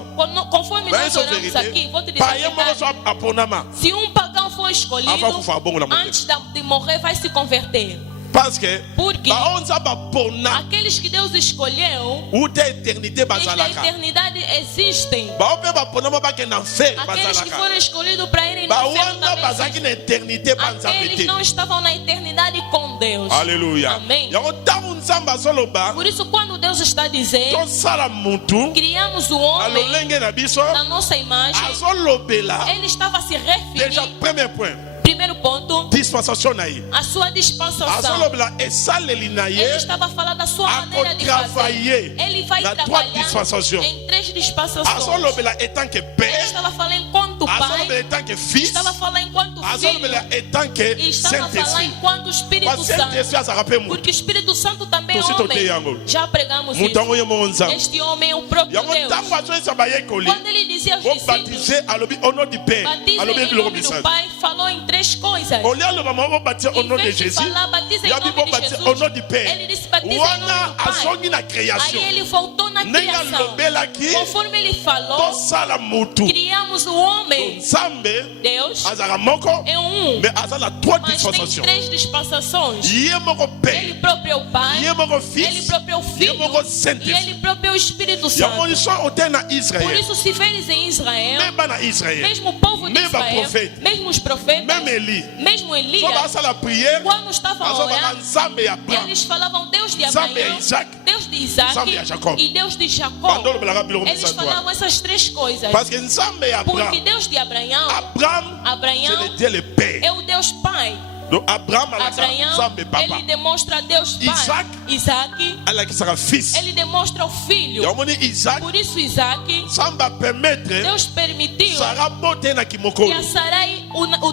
Conforme Mas nós isso é oramos verité. aqui, vou te dizer a paye moko so verdade. aponama Se um pagão for escolhido, ava kufa bongo na motema antes de morrer vai se converter. parce que Porque bao nzambe apona aqueles que Deus escolheu, uta éternité desde a bazalaka eternidade existem. bao mpe baponama bakende na enfer Aqueles que bazalaka foram escolhidos para irem no inferno bawana também bazalaki na existem. éternité mpa nzambe Aqueles te não estavam na eternidade com Deus. alleluya Amém. yango ntango nzambe azoloba Por isso, quando Deus está dizendo, tosala mutu criamos o na homem lolenge na biso na nossa imagem, azolobela ele estava a se déjà referir, premier point primeiro ponto, dispensation na ye a sua dispensação. azolobela esaleli na Ele ye estava falando da sua a maneira de fazer. travailler Ele vai na trois trabalhar dispensations em 3 dispensações. azolobela etant que Ele père estava falando enquanto pai, azolobela etant que fils estava falando enquanto filho. azolobela etant que E estava a falar Saint-Esprit. enquanto Espírito Parce que Saint-Esprit Santo. azalaka pe Porque o Espírito Santo também é Tosi tote homem. yango. Já pregamos mutu yango ye isso. moko nzambe. Este homem é o próprio Yango Deus. ntango azoyesa bayekoli Quando ele dizia aos discípulos, bobaptize alobi au nom du Père, batize alobi em biloko nome do misatu. Pai, falou em 3 coisas. Au lieu aloba moko bobaptize au Em nom de vez de Jésus, falar, batize em yabi nome de bobaptize Jesus, au nom du Père. ele disse, batize em Wana nome do Pai. azongi na création. Aí ele voltou na Ndenge criação. alobelaki Conforme ele falou, tosala mutu. criamos o homem. Nzambe Deus azalaka moko é um, mais aza na trois mas tem dispensations. 3 dispensações. Ye moko Ele Père, próprio é o Pai, ye moko ele Fils, próprio é o ye Filho moko e Saint-Esprit. ele próprio é o Espírito Yango Santo. liso ote na Por Israël, isso, se veres em Israel, même bana Israël, mesmo o povo de Mesmo Israel, profeta. mesmo os profetas, même Eli, mesmo so Elias, basala prière, quando estavam a azobaka orar, Nzambe ya Abraham, eles falavam Deus de Nzambe ya Abraão, Isaac, Deus de Isaac Nzambe ya Jacob. e Deus de Jacó. bando olobelaka biloko Eles misatu wana. falavam essas 3 coisas. Parce que Nzambe ya Porque Abraham, Deus de Abraão, Abraham, c'est Abraão le Dieu le Père. é o Deus Pai. Donc Abraham alakisaka Abraão, Nzambe papa, ele demonstra Deus Pai. Isaac. Isaac, alakisaka fils. ele demonstra o Filho. Yamoni Isaac, Por isso Isaac, Nzambe permettre Deus permitiu Sarah bote na que kimokolo. a Sarai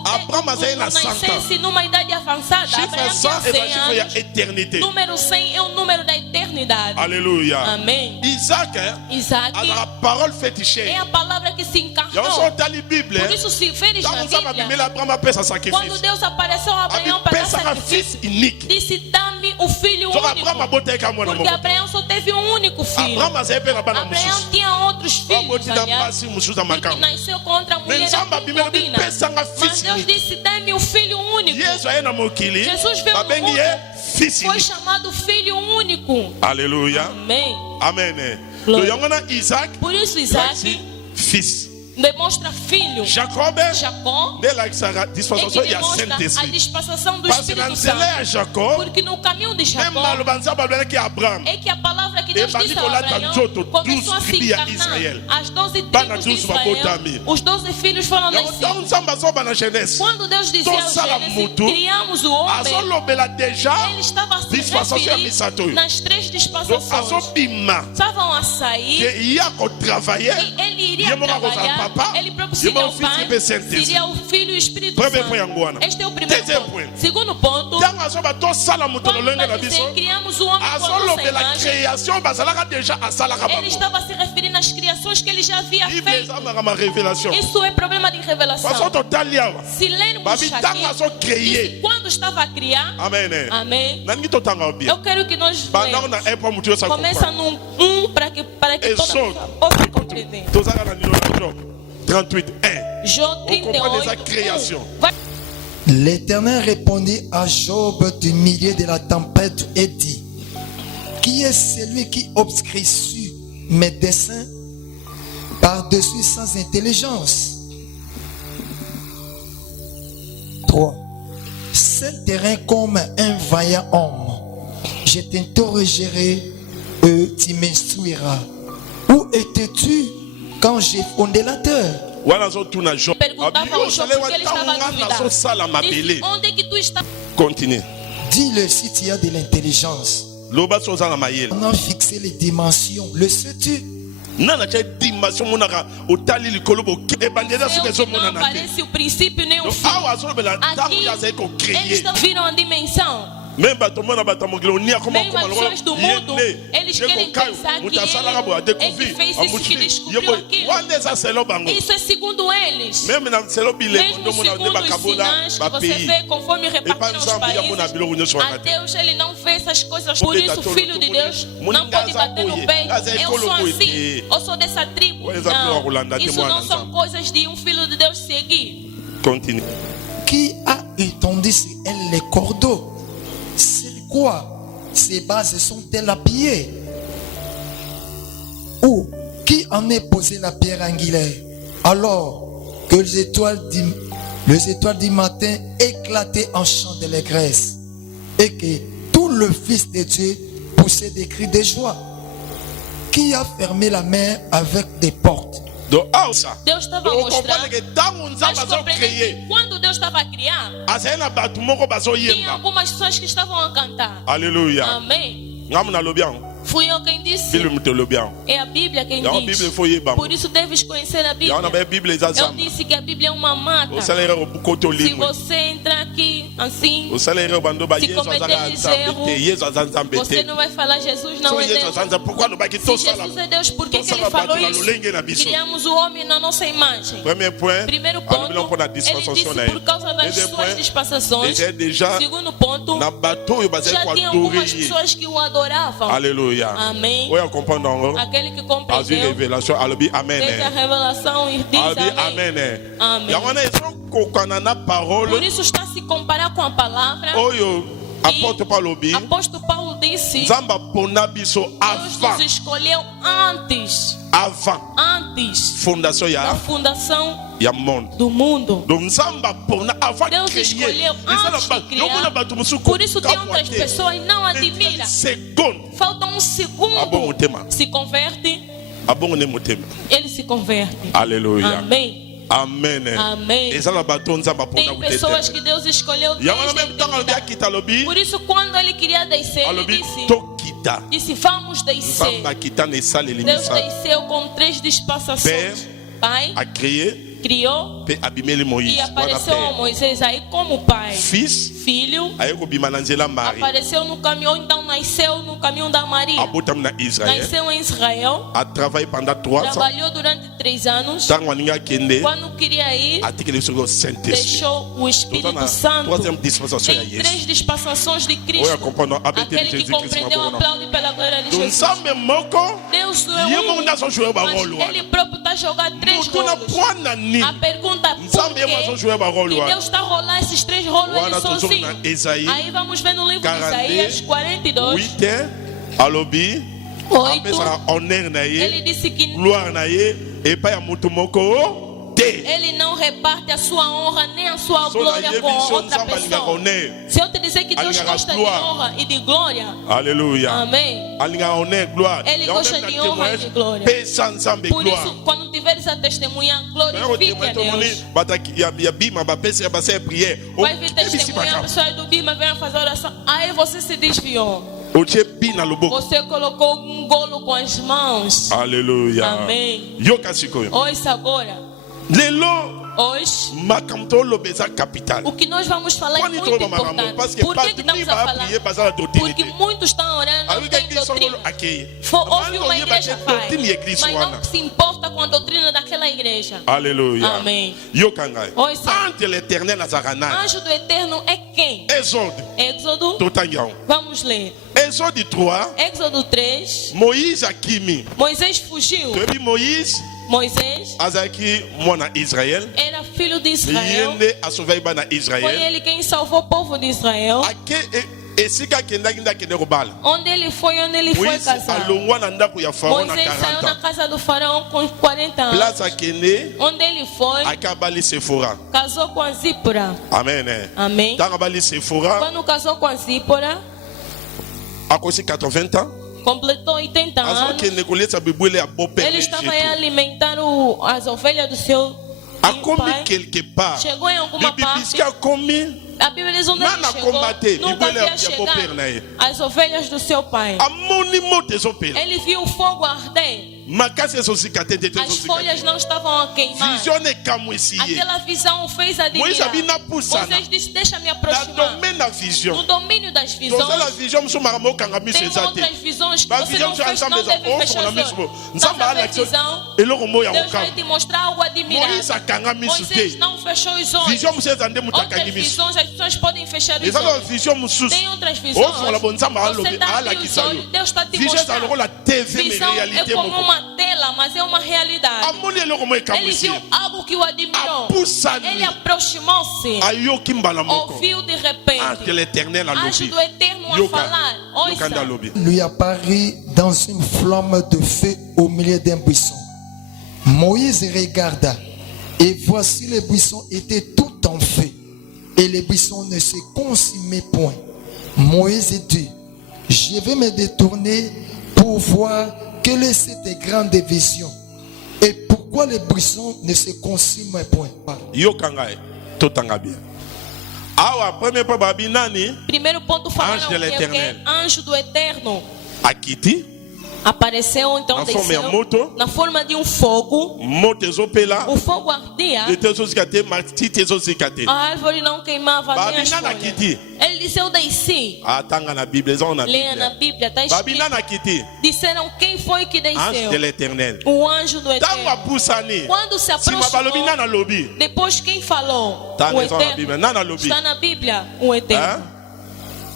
Abraão azali na 100 nascesse numa idade avançada. Chiffre Abraão 100 tinha et 100 chiffre ya anos. éternité. Número 100 é o número da eternidade. Alléluia. Amém. Isaac, Isaac la parole fait é ticher. a palavra que se Yango encarnou. so tali Bible. Por isso, se veres Quand na Nzambe Bíblia, abimela Abraham apesa quando sacrifice. Deus apareceu a Abraão para dar Apesa sacrifício, fils unique. disse: dá-me o filho Donc Abraham único. aboteka mwana Porque moko. Abraão só teve um único filho. Abraham azali pe na bana Abraão mosusu. tinha outros filhos, Aboti na aliás, basi mosusu ya porque makambo. nasceu contra a mulher Mais da Nzambe abimela concubina. pesanga Mas fils Deus unique. disse: dá-me o filho único. Yesu aye na mokili. Jesus veio no Babengi mundo, ye fils foi unique. chamado filho único. Alléluia. Amém. Amen. Glória. Donc yango na Isaac, Por isso Isaac fils. demonstra filho. Jacob, Jacó de la é dispensation que il y a demonstra a Saint-Esprit. dispensação do Parce que dans Espírito le Santo. à Jacob, Porque no caminho de même Jacó le banza babela qui Abraham. é que a palavra que Deus E bandi disse a kola Abraão tanjoto, começou a 12 se tribos a encarnar. Israel. As 12 Bana tribos de 12 babotami. Israel, os 12 filhos foram Yango nascidos. ntango Nzambe azoba na jeunesse. Quando Deus dizia ao Tosala Gênesis, mutu, criamos o homem, azolobela déjà ele estava a se dispensação ya misato referir oyo. nas 3 Donc dispensações. azobima Estavam a sair, que ia kotravailler. e ele iria Ye moko akozala trabalhar, papa, ele próprio ye seria moko o fils pai, pe Saint-Esprit. seria o filho e o Espírito Premier point Santo. yango wana. Este é o primeiro Deuxième ponto. point. Segundo ponto, Ntango azoba tosala moto quando lolenge na vai biso, dizer criamos o homem com a nossa azolobela imagem, création bazalaka déjà asalaka ele bango. estava a se referir nas criações que ele já havia Bible feito. ezamaka ma révélation. Isso é problema de Façon revelação. totali awa. Se lermos Babi aqui, ntango azocréer. disse quando estava a criar, Amen. amém. Naningi totanga bien. Eu quero que nós Bandako lemos. na epo mutu yo sa Começa comprendre. num para que Et toda Job. possa compreender. Tozaka na nino na Job 38 1. Jó comprend déjà 38. création. Vai. L'Éternel répondit à Job du milieu de la tempête et dit: Qui est celui qui obscurcit mes desseins par-dessus sans intelligence? 3. Seul terrain comme un vaillant homme. Je t'interrogerai et tu m'instruiras. Où étais-tu quand j'ai fondé la terre? Wana azotuna Job. Perguntava Abi ao yo Jó sale porque ele estava a watanga duvidar. nazosala mabele. Disse, onde é que tu estás? Continue. Dis-le si tu as de l'intelligence. Loba sozala mayele. On a fixé les dimensions. Le sais-tu? Nana cha dimension monaka otali likolo bo ebandela Eu suke que zo não monana te. aparece o princípio nem o Donc fim. awa azolobela ntango Aqui, yazali ko eles créer. viram a dimensão. Même bato mona bato mokili onia koma Mesmo koma as pessoas do mundo, eles querem pensar que mutasalaka bo ele adécouvrir fez isso, que descobriu aquilo. wana eza selo bango. Isso é segundo eles. Même na selo bileko Mesmo ndo mona nde segundo os bakabola sinais que você bapays. vê conforme Epa repartiram os nzambe ya mona biloko nyonso países, wana a te. Deus ele não vê essas coisas. Por isso o Filho de Deus não pode bater no peito. Eu sou assim, eu sou dessa tribo. Não, isso não são coisas de um Filho de Deus seguir. Continue. Qui a étendu sur elle les cordeaux? Sur quoi ces bases sont-elles appuyées? Ou qui en est posé la pierre angulaire? Alors que les étoiles du matin éclataient en chants d'allégresse et que tout le Fils de Dieu poussait des cris de joie. Qui a fermé la mer avec des portes? Donc ça. Deus estava a Donc on mostrar. comprend que ntango Mas nzambe azo compreender créer que quando Deus estava a criar, azali na bato moko tinha bazoyemba. algumas pessoas que estavam a cantar. Alléluia. Amém. Ngamu nalobi yango. Fui eu quem disse. Bible mtolobian. É a Bíblia quem Ya diz. Bible foye bang. Por isso deves conhecer a Ya Bíblia. na ba Bible Eu ezazam. disse que a Bíblia é uma mata. O salaire bukoto Se limwe. você entrar aqui assim, O salaire bando ba Se Yesu cometer azanga erro, nzambe te. Yesu azanga nzambe você te. não vai falar Jesus So não é Yesu Deus. azanga pourquoi no ba ki Se to sala. Jesus é Deus, por que, to que ele sala falou bato na isso? lolenge na biso. Criamos o homem na nossa imagem. Premier point. Primeiro Alobila ponto, mpona ele dispensation disse na ye. por causa das Deuxième suas point. dispensações. Déjà Segundo ponto, na bato oyo bazali já tinha algumas koadorer ye. pessoas que o adoravam. Alléluia. Amém. Oyo comprendre ngo. Aquele que Azui compreendeu, révélation alobi amen. teve a revelação e diz Alobi amém. amen. Amém. Ya wana ezo kokana na Por parole isso está a se comparar com a palavra. oyo apôtre Paul alobi. Apóstolo Paulo disse: Nzamba pona biso Deus nos avant escolheu antes fondation da ya fundação monde. do mundo. Donc Nzamba pona avant Deus créer. escolheu antes de criar. Por isso tem outras pessoas não admiram. Seconde. Falta um Abongo segundo. tema. Se converte, Abongo ne motema. ele se converte. Alléluia. Amém. Amen. Amém. Ezala bato Nzamba pona Tem pessoas que Deus escolheu ya wana desde a même temps alobi eternidade. akita alobi. Por isso, quando ele queria descer, ele Alobi disse: tokita. disse vamos descer. Nzamba kita ne saleli Deus misala. desceu com 3 dispensações. Pai A créé criou pe abimeli Moïse. e Wana apareceu a père. Moisés aí como pai. Fils Filho aye kobima na nzela Marie. apareceu no caminho, ou então nasceu no caminho da Maria. Abotam na Israël. Nasceu em Israel, A travaillé pendant 3 ans. trabalhou durante 3 anos. Tango aninga kende. Quando queria ir, Atikele biso Saint-Esprit. deixou o Espírito na Santo. troisième dispensation ya Tem Yesu. 3 dispensações de Oya Cristo. comprendre abete Aquele que Jésus Christ compreendeu, mabona. aplaude pela glória de Donc Jesus. nzambe moko Deus é ye mo um, ndazo jouer ba mas rôle Ele wana. próprio está a jogar 3 Mutu na rolos. point na ni. A pergunta é por Nzambe ye mazo que jouer ba rôle que wana. Deus está a rolar esses 3 rolos Wana ele tozongi sozinho. na Esaïe. Aí vamos ver no livro de 42, Isaías 42, 8 alobi. 8. Apesara honneur na Ele ye. disse que Gloire na ye. Et pas ya mutu moko te. ele não reparte a sua honra nem a sua So na glória ye com vision outra nzambe alinga pessoa. honneur. Se eu te dizer que Deus Alinga gosta de glória. honra e de glória, Alléluia. amém. Alinga honneur gloire. Ele Ya gosta même na de honra e témoignage, de glória. pesa nzambe Por gloire. isso, quando tiveres a testemunhar, glorifique a Deus. Ya bima bapesi basa prière. Vai vir testemunhar, a pessoa do Bima vem fazer oração. Aí você se desviou. Otie bina loboko. Você colocou um golo com as mãos. Alléluia. Amém. Yoka sikoyo. Ouça agora. Lelo Hoje, makamto lobeza capital. o que nós vamos falar é Quando muito troba makambo importante. parce que Por que pas estamos tout a va falar? prier bazala Porque doctrine. muitos estão orando, não Avec tem qui sont doutrina. accueillis. Houve uma igreja faz, mas não se importa com a doutrina daquela igreja. Alléluia. Amém. Yokangai. Ouça. Entre l'éternel Nazarana. Anjo do Eterno é quem? Exode. Êxodo, Totangão. vamos ler. Exode 3. Êxodo 3, Moïse Akimi. Moisés fugiu. Depuis Moïse, Moisés Azaki, mwana Israël. era filho de Israel. Yende a sauvé bana Foi Israël. ele quem salvou o povo de Israel. Ake esika kendaki ndakende kobala. Onde ele foi foi Moïse casar. alongwa na ndako ya Pharaon na Moisés saiu 40 na ans. casa do faraó com 40 anos. Place akende Onde ele foi, akabali Sephora. casou com a Zípora. Amen. Amém. Takabali Sephora Quando casou com a Zípora, akosi 80 ans. completou 80 anos. Azokende kolesa bibwele ya beau-père. Ele estava a alimentar as ovelhas do seu Akomi pai. quelque part. Chegou em alguma Bibi parte. bisika akomi. A Bíblia diz onde ele Nana chegou. combate, Nunca Bíblia havia é chegado beau-père, né? as ovelhas do seu pai. Amoni mote ezopela. Ele viu o fogo arder. Makasi ezosika te te te As ezosika folhas te. não estavam a queimar. Vision ekamwisi ye. Aquela visão fez Moïse admirar. abi napusana. Moisés disse, deixa me Na aproximar. domaine na vision. No domínio das Tozala visões, vision musu makambo okanga miso tem eza te. outras visões que Ba você vision não musu fez, ensemble não eza deve fechar ofona os miso. olhos. Nzambe Mas a ala kiso. visão, Eloko moya Deus vai okanga. te mostrar algo admirável. Moïse akanga miso Moisés te. não fechou os olhos. Vision musu eza nde mutu Outras akangi miso. visões, as pessoas podem fechar os Eza na olhos. vision mosusu. Tem outras visões. Ofongola bo nzambe Você alobi está abrindo os alakisa yo. olhos, Deus está te Vision eza mostrando. lokola TV mais Visão é réalité como moko. uma tela, mas é uma realidade. Amoni eloko mo Ele ekamwisi viu ye. algo que o admirou. Apusani. Ele aproximou-se. Ayoki mbala moko. Ouviu de Entre repente. l'éternel Anjo alobi. do Eterno a Yoka. falar. Yokanda Ouça. alobi. Lui apparut dans une flamme de feu au milieu d'un buisson. Moïse regarda, et voici les buissons étaient tout en feu, et les buissons ne se consumaient point. Moïse dit, je vais me détourner pour voir quelle est cette grande vision, et pourquoi les buissons ne se consument point. Yokanga totanga bien. Awa premier pa babi nani Primeiro ponto falando Anjo de que é o l'Éternel. quê? Anjo do Eterno. akiti Apareceu, então Na forma desceu ya moto. na forma de um fogo. Moto ezopela. O fogo ardia. Ete ezosika te, matiti ezosika te. A árvore não queimava nem as Babina na folhas. kiti. Ele disse, eu desci. Atanga na Bíblia, eza na Leia na Bíblia. Bíblia, está Babina escrito. na kiti. Disseram quem foi que Ange de desceu. l'Éternel. O anjo do Tango Eterno. apusani. Quando se Sima balobi aproximou, nana lobi. depois quem falou? Tá O na Bíblia, Eterno. nana lobi. Está na Bíblia, o Eterno.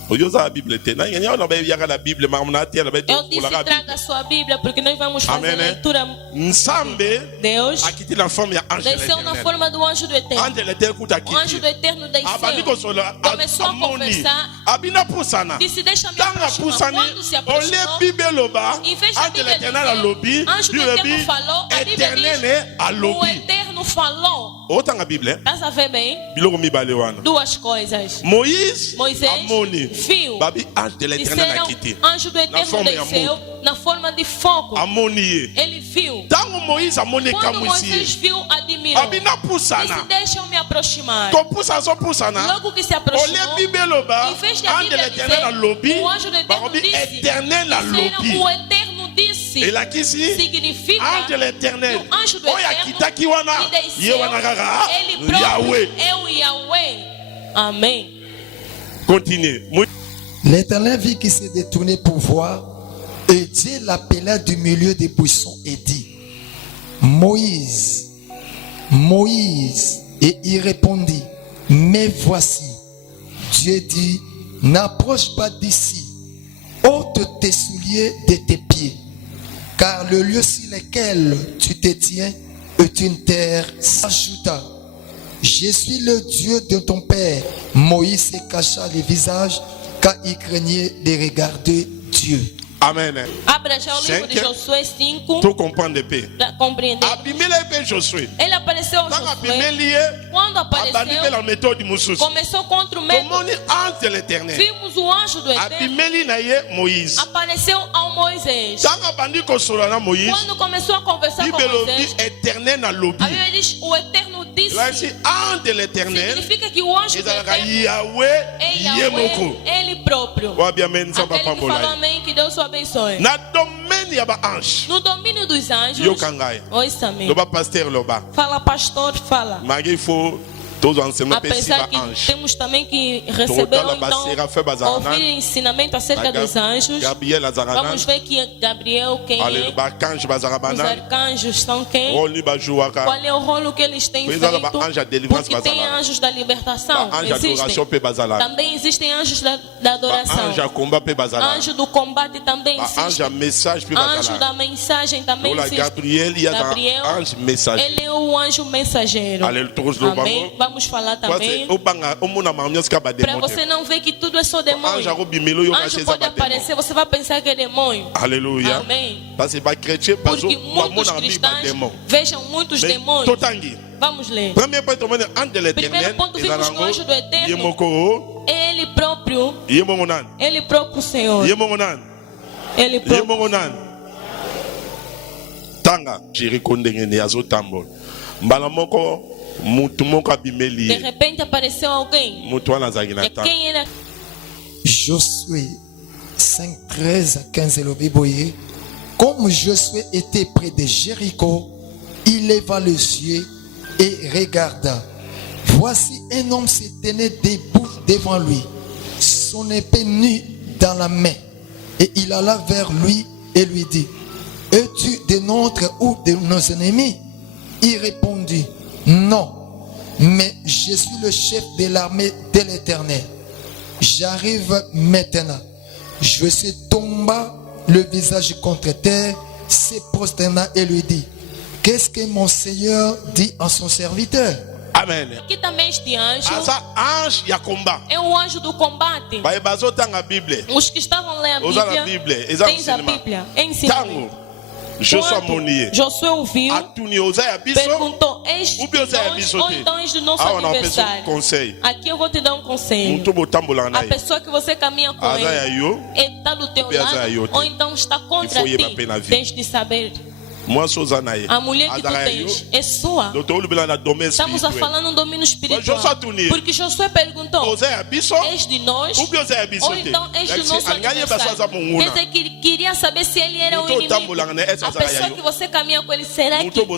Oyoza a Bíblia te. Na nyanya na be yaga na Bíblia, mas na tia na be Eu to disse, kula traga a sua Bíblia, porque nós vamos fazer Amém, né? leitura. Nsambe Deus akiti na forma ya ange de desceu na l'Éternel. forma do anjo do Eterno. Ange de l'Éternel kuta O anjo kiti. do Eterno Abani desceu. kosola Começou a amoni. conversar. Abina pusana. Disse, deixa me Tanga aproximar. pusani. Quando se Ole aproximou, Bíblia loba. em vez da Ange de Bíblia l'Éternel alobi. dizer, anjo do Eterno falou, a Bíblia Éternel diz, o alobi. Eterno falou. Otanga Bíblia. Estás a ver bem? Biloko mibale wana. Duas coisas. Moïse Moisés amoni. viu. Babi ange de l'Éternel Disseram, akiti. anjo do Eterno forma ya desceu na forma de fogo. Amoni ye. Ele viu. Tango Moïse amoni Quando Moisés kamusi. viu, admirou. Abina Disse, pusana. deixa eu me aproximar. To pusa so pusana. Logo que se Ole aproximou, Bíblia loba. em vez de a Ange de Bíblia l'Éternel dizer, alobi. o anjo do Eterno Barobi disse, Éternel alobi. disseram, o Eterno disse, Ela kisi. significa Ange de l'Éternel. que o anjo do Oya Eterno kitaki wana. que Ye desceu, wana kaka. ele próprio Yahweh. é o Yahweh. Amém. Continue. L'Éternel vit qu'il s'est détourné pour voir, et Dieu l'appela du milieu des buissons et dit, Moïse, Moïse, et il répondit, mais voici. Dieu dit, n'approche pas d'ici, ôte tes souliers de tes pieds, car le lieu sur lequel tu te tiens est une terre. S'ajouta, je suis le Dieu de ton père. Moïse se cacha le visage car il craignait de regarder Dieu. Amen. Abra já o livro de Cinco. Josué 5 Tu comprends paix. para compreender. Abimele pe Josué. Ele apareceu ao Tango Josué. abimeli ye. Quando Abali pe apareceu, la méthode mususu. começou contra o método. Tomoni ange de l'Éternel. Vimos o anjo do Eterno. Abimeli na ye Moïse. Apareceu ao Moisés. Tango abandi kosola na Moïse. Quando começou a conversar com Bible lobi Moisés, éternel na lobi. a Bíblia diz, o Eterno disse. Là ici ange de l'Éternel. Significa que o anjo do Ezalaka Eterno Yahweh é ye moko. Yahweh, ele próprio. Wa bien men sa Aquele papa que falou bola. amém, que Deus o abençoe. Na domaine ya ba ange. No domínio dos anjos, Yo kangaya. ouça amém. Loba pasteur loba. Fala pastor, fala. Magi fo todos enseignements Apesar pesiba que ange. temos também que receber ou então ouvir ensinamento acerca dos anjos. Gabriel Vamos Azaranan. ver que Gabriel, quem é, Alléluia. Kanj os bazarabanan. arcanjos são quem, Roli bajuaka. qual é o rolo que eles têm Pois feito, ela ba anjo da deliverance porque tem bazala. anjos da libertação, Ange adoration existem. pe bazala. Também existem anjos da adoração, Ange combat pe bazala. anjo do combate também Ange existe, message pe anjo bazala. da mensagem também Ola existe. Gabriel ya Gabriel, ange message. ele é o anjo mensageiro. Alléluia. Todos lo Amém. bango. Vamos falar também. O banga o mona mamnyos ka ba Para démon. você não ver que tudo é só Ange demônio. ko bimelo yo ka Anjo cheza pode ba démon. aparecer, você vai pensar que é demônio. Alléluia. Amém. Parce que ba chrétien bazo Porque ba muitos mona mi ba cristãos démon. vejam muitos Mais demônios. totangi. Vamos ler. Premier point tomone ange de l'Éternel. Primeiro ponto, vimos no anjo do Eterno. Yemoko. Ele próprio, Yemoko nan. ele próprio Senhor. Yemoko nan. Ele próprio. Yemoko nan. Tanga Jericho ndenge ne azotambola. Mbala moko mutu moko abimeli De ye. repente apareceu alguém. Mutu wana azalaki na E tanga. quem era? Josué 5, 13 à 15 le Biboye. Comme Josué était près de Jéricho, il leva les yeux et regarda. Voici un homme se tenait debout devant lui, son épée nue dans la main. Et il alla vers lui et lui dit, es-tu de nôtres ou de nos ennemis? Il répondit, non, mais je suis le chef de l'armée de l'Éternel. J'arrive maintenant. Josué tomba le visage contre terre, se prosterna et lui dit, qu'est-ce que mon Seigneur dit à son serviteur? Amen. Aqui também este anjo Asa ange ya combat. é o anjo do combate. Baye bazotanga Bible. Os que estavam lendo Usa a a Bíblia, Bíblia, exa tens a ensinamento. Bíblia, é ensinamento. Tango. Joshua Quando moniye. Josué ouviu, Atuni oza ya biso. perguntou, és Ou bien de você é nós bicho ou te? então és do nosso Ah, não, aniversário? pessoa conselho. Aqui eu vou te dar um conselho. Mutu botambola na A ye. pessoa que você caminha com Aza ya ele yo. está do teu Ou bien aza ya yo lado te? ou então está contra Il faut y ti. évaper na vie. Tens de saber. Moi, Sozanaye. A mulher que tu tens é sua. Estamos a falar num domínio espiritual. Porque Josué perguntou: és de nós? Ou então és do nosso adversário? Quer dizer que queria saber se ele era o inimigo. A pessoa que você caminha com ele, será que ele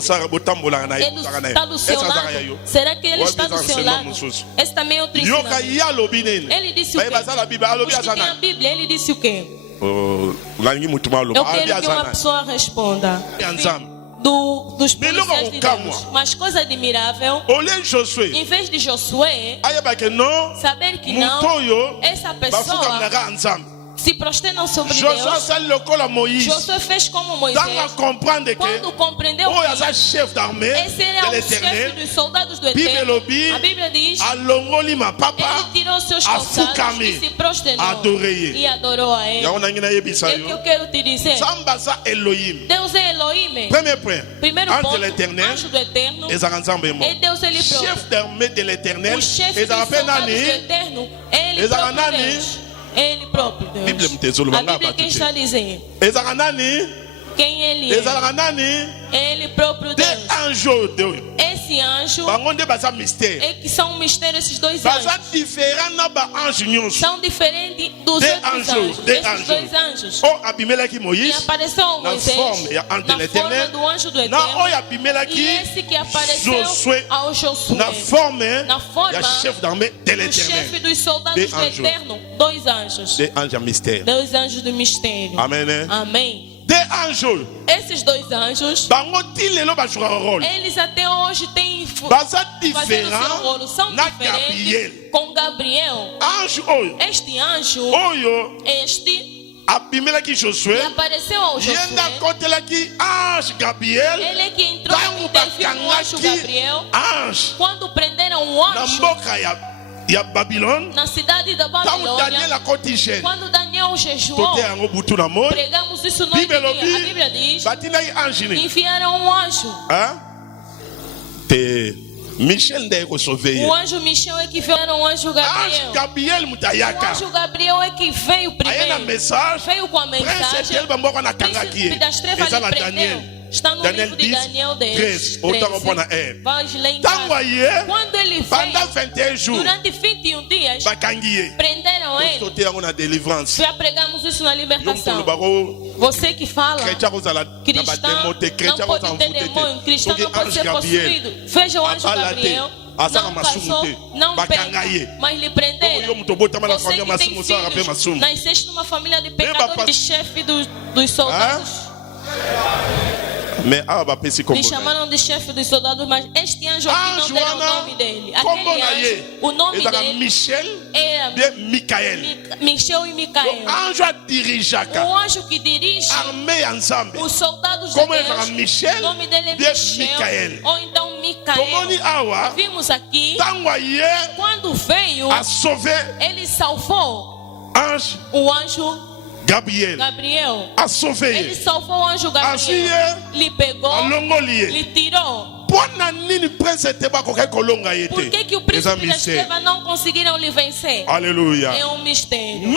está do seu lado? Será que ele está do seu lado? Esse também é outro ensinamento. Ele disse o quê? Os que têm a Bíblia, ele disse o quê? Eu quero que uma pessoa responda. Dos policiais de Deus. Mas coisa admirável, em vez de Josué saber que não, essa pessoa se prosternam sobre Deus. Josué fez como Moisés. Quando compreendeu que esse era o chefe dos soldados do Eterno, a Bíblia diz: ele tirou seus calçados e se prosternou e adorou a ele. É o que eu quero te dizer. Deus é Elohim. Primeiro ponto, anjo do Eterno. E Deus ele próprio. O chefe dos soldados do Eterno, ele próprio Deus. Ele próprio Deus. A Bíblia quem está dizendo? Quem ele é? Ele próprio Deus. Esse anjo é que são um mistério, esses dois anjos. São diferentes dos outros anjos. Esses dois anjos. E apareceu a Moisés na forma do anjo do Eterno. E esse que apareceu ao Josué na forma do chefe dos soldados do Eterno. Dois anjos. Dois anjos do mistério. Amém. Esses dois anjos, eles até hoje têm fazendo seu rolo, são diferentes com Gabriel. Este anjo, que apareceu ao Josué, ele é que entrou e interviu no anjo Gabriel quando prenderam um anjo na cidade da Babilônia. Quando Daniel jejuou, pregamos isso no dia. A Bíblia diz: enviaram um anjo. O anjo Michel é que veio, era o anjo Gabriel. O anjo Gabriel é que veio primeiro. Veio com a mensagem. Príncipe das trevas lhe prendeu. Está no livro de Daniel 10. Vais ler em casa. Quando ele veio, durante 21 dias, prenderam ele. Já pregamos isso na libertação. Você que fala, cristão não pode ter demônio, cristão não pode ser possuído. Veja o anjo Gabriel. Não passou, não pega, mas lhe prenderam. Você que tem filhos, nasceste numa família de pecadores, de chefe dos soldados. Me chamaram de chefe dos soldados, mas este anjo aqui não deram o nome dele. Aquele anjo, o nome dele era Michel e Micael. O anjo que dirige os soldados de Deus, o nome dele é Michel, ou então Micael. Vimos aqui, quando veio, ele salvou o anjo Gabriel. Ele salvou o anjo Gabriel. Lhe pegou, lhe tirou. Por que o príncipe das trevas não conseguiram lhe vencer? Aleluia. É um mistério.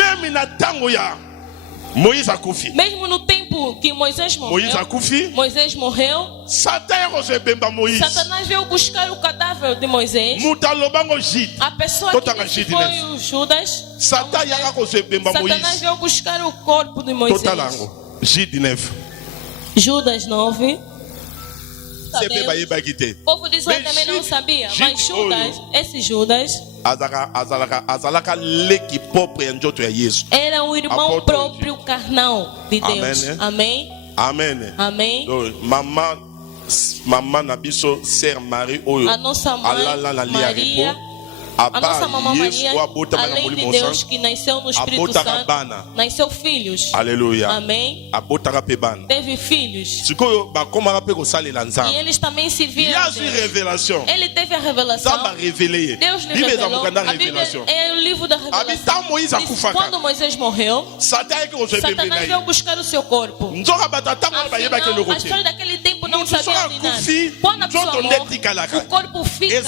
Mesmo no tempo que Moisés morreu, Satanás veio buscar o cadáver de Moisés. A pessoa que disse foi o Judas. Satanás veio buscar o corpo de Moisés. Judas 9. O povo de Israel também não sabia, mas esse Judas era o irmão próprio carnal de Deus. Amém? Amém. A nossa mãe Maria, a nossa mamãe Maria, além de Deus que nasceu no Espírito Santo, nasceu filhos. Aleluia. Amém. Teve filhos. E eles também serviram a Deus. Ele teve a revelação. Deus lhe revelou. A Bíblia é o livro da revelação. Quando Moisés morreu, Satanás veio buscar o seu corpo. A história daquele tempo não sabia de nada. Quando a pessoa morre, o corpo fica,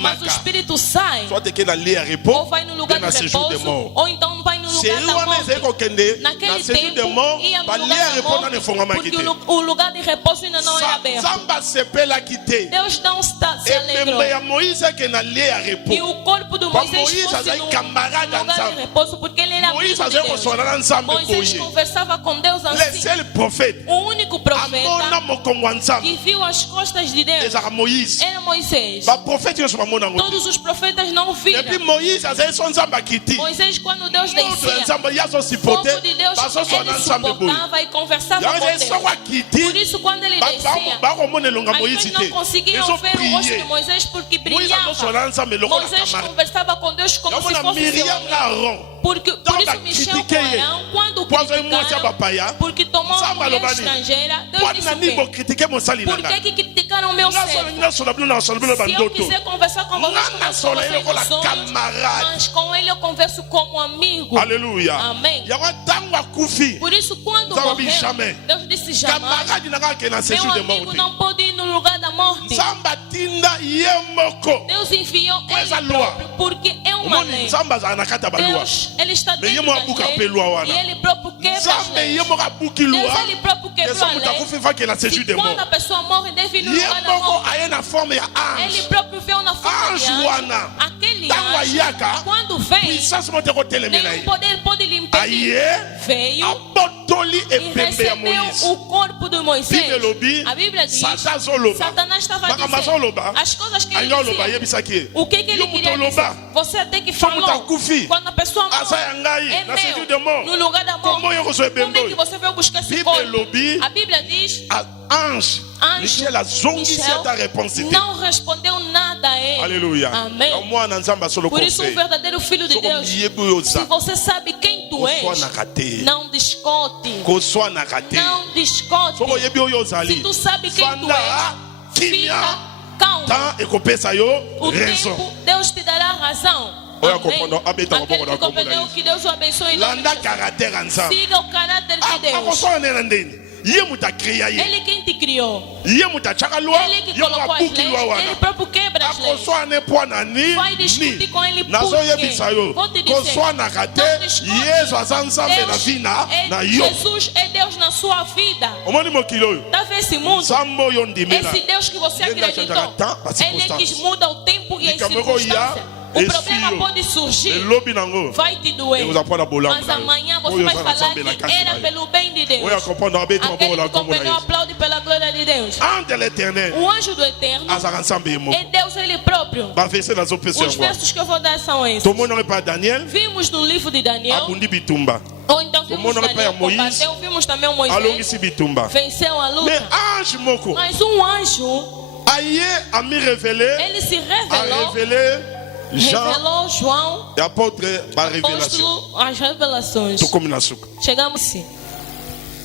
mas o espírito sai. Soit que na lia repos, Ou vai no lugar na de séjour de repouso, mort. ou então vai no C'est lugar da wana ezali morte. kokende na Naquele séjour de tempo, mort, ia no ba lugar lia da repos na morte, nefongama porque kite. o lugar de repouso ainda não era aberto. Samba sepela kite. Deus não se alegrou. Ebembe ya Moïse que na lia repos. E o corpo do Ba Moisés Moïse fosse azali no camarade lugar de ensemble. repouso, porque ele era Moïse amigo de azali Deus. kosona na nzambe Moisés boye. conversava com Deus Le assim. seul prophète O único amona profeta mokongo nzambe que viu as costas de Deus ezaka Moïse. era Moisés. Ba prophète nyonso bamona ngo. Todos os profetas não Depuis viram. Moïse azali so nzambe akiti. Moisés, quando Deus Moto ya descia, nzambe ya so o sipote. povo de Deus, Ba so so na ele nzambe boye. suportava e conversava Yango com ezali Deus. soko akiti. Por isso, quando ele descia, bakomona elonga as Moïse pessoas não te. conseguiam Ezo ver o rosto de prier. Moisés porque Moïse azosona na brilhava. nzambe lokola Moisés camarade. conversava com Deus como se Yamona fosse seu Miriam amigo. na Aaron. Por Então, isso Michel com critiquei ele. Arão, quando Pois aí, moça, criticaram, papaya. porque tomou uma Samba mulher lobani. estrangeira, Deus Pode disse na o quê? nibo critiquer mosali na Por ngai. que criticaram o meu servo? Na sola na Se eu bandoto. quiser conversar com vocês, Nana converso sola, com ele vocês cola nos sonhos, camarade. mas com ele eu converso como amigo. Alléluia. Amém. Yango tango akufi. Por isso, quando Nzambe morreu, jamais. Deus disse jamais. Camarade na ngai ke na Meu séjour de amigo mort. não pode ir no lugar da morte. Nzamba tinda ye moko. Deus enviou Pois a ele lua. próprio, porque é uma Omoni lei. nzamba za na kata ba loi. Deus, ele está Mais dentro yemo das abuka leis, pe loi wana. e ele próprio quebra as Nzambe ye leis. moko abuki Deus, loi. ele próprio quebrou Esa a muta lei. kufi fa ke na séjour Se de quando mort. a pessoa morre, deve ir no Ye lugar da moko morte. aye na forme ya Ele ange. próprio veio na forma de Anjo anjo. wana. Aquele Tango anjo, ayaka. quando vem, Puissance mo te ko telemela nenhum ye. poder pode lhe impedir. Aye. Veio Abotoli e epembe ya recebeu Moïse. o corpo de Moisés. Bíblia lobi, A Bíblia diz, Satan zoloba. Satanás estava Makambo dizendo azoloba. as coisas que ele Anga oloba dizia. yebisaki ye. O que ele Yo queria muto dizer? oloba. Você tem que Só muta falar. kufi. Quando a pessoa Asa ya morre, ngai, é na séjour de meu. mort. No lugar da Como eu morte. sou Como é que ebembe? você veio buscar esse Bíblia corpo? lobi, A Bíblia diz, ange. anjo, Michel azongisi Michel ata réponse te. não respondeu nada a ele. Alléluia. Amém. Omwana nzamba solo Por isso, o conseil. verdadeiro filho de Soko Deus, miyebu yo se za. você sabe quem tu és, Koswanaka te. não discute. Koswanaka te. Não discute. Soko yebi oyo ozali. Se tu sabe quem tu Fanda és, kimia. fica calmo. Tant ekopesa yo O raison. tempo, Deus te dará razão. Olha, Amém. compreendeu? Abeta, Aquele que compreendeu? compreendeu, que Deus o abençoe. em nome de Landa Jesus. caractère ya nzambe. Siga o caráter de Deus. Akoswana nena ndeni. Ye muta créa ye. Ele quem te criou. Ye muta chaka loi. Ele que Ye muta colocou as buki leis. loi Ele wana. próprio quebra as leis. Akoswana po na ni. Vai discutir com ele Nazo por quê? yebisa yo. Vou te dizer. Koswanaka te. Não discute. Yesu aza nzambe na Deus vina na é, yo. Jesus é Deus na sua vida. Omoni mokili oyo. Tá vendo esse mundo? Nzambe oyo ndimela. Esse Deus que você Ele acreditou, chantará tant, a ele é que circonstância. muda o tempo e as Likamoko ya, circunstâncias. O problema esfrio. pode surgir, Elobi nango. vai te doer, Eu vou pôr a bola mas pra amanhã ele. você Oyo vai za falar nzambe na que kasi na era ye. pelo bem de Deus. Oyo akomprendre abeti Aquele mabola que kombo na compreendeu, Yesu. aplaude pela glória de Deus. Ange de l'éternel. O anjo do Eterno Azaka nzambe ye moko. é Deus ele próprio. Bavese nazopesa Os yango. versos que eu vou dar são esses. Tomonaki pa Daniel. Vimos no livro de Daniel, Abundi bitumba. ou então vimos Tomonaki pa ya Daniel Moïse. combateu, vimos também o Moisés, Alongisi bitumba. venceu a Mais luta. ange moko. Mas um anjo, Aye a mi révélé. ele se A revelou, révélé Jean. revelou João, Et apôtre par révélation. apóstolo, as revelações. Tokomi na suka. Chegamos sim.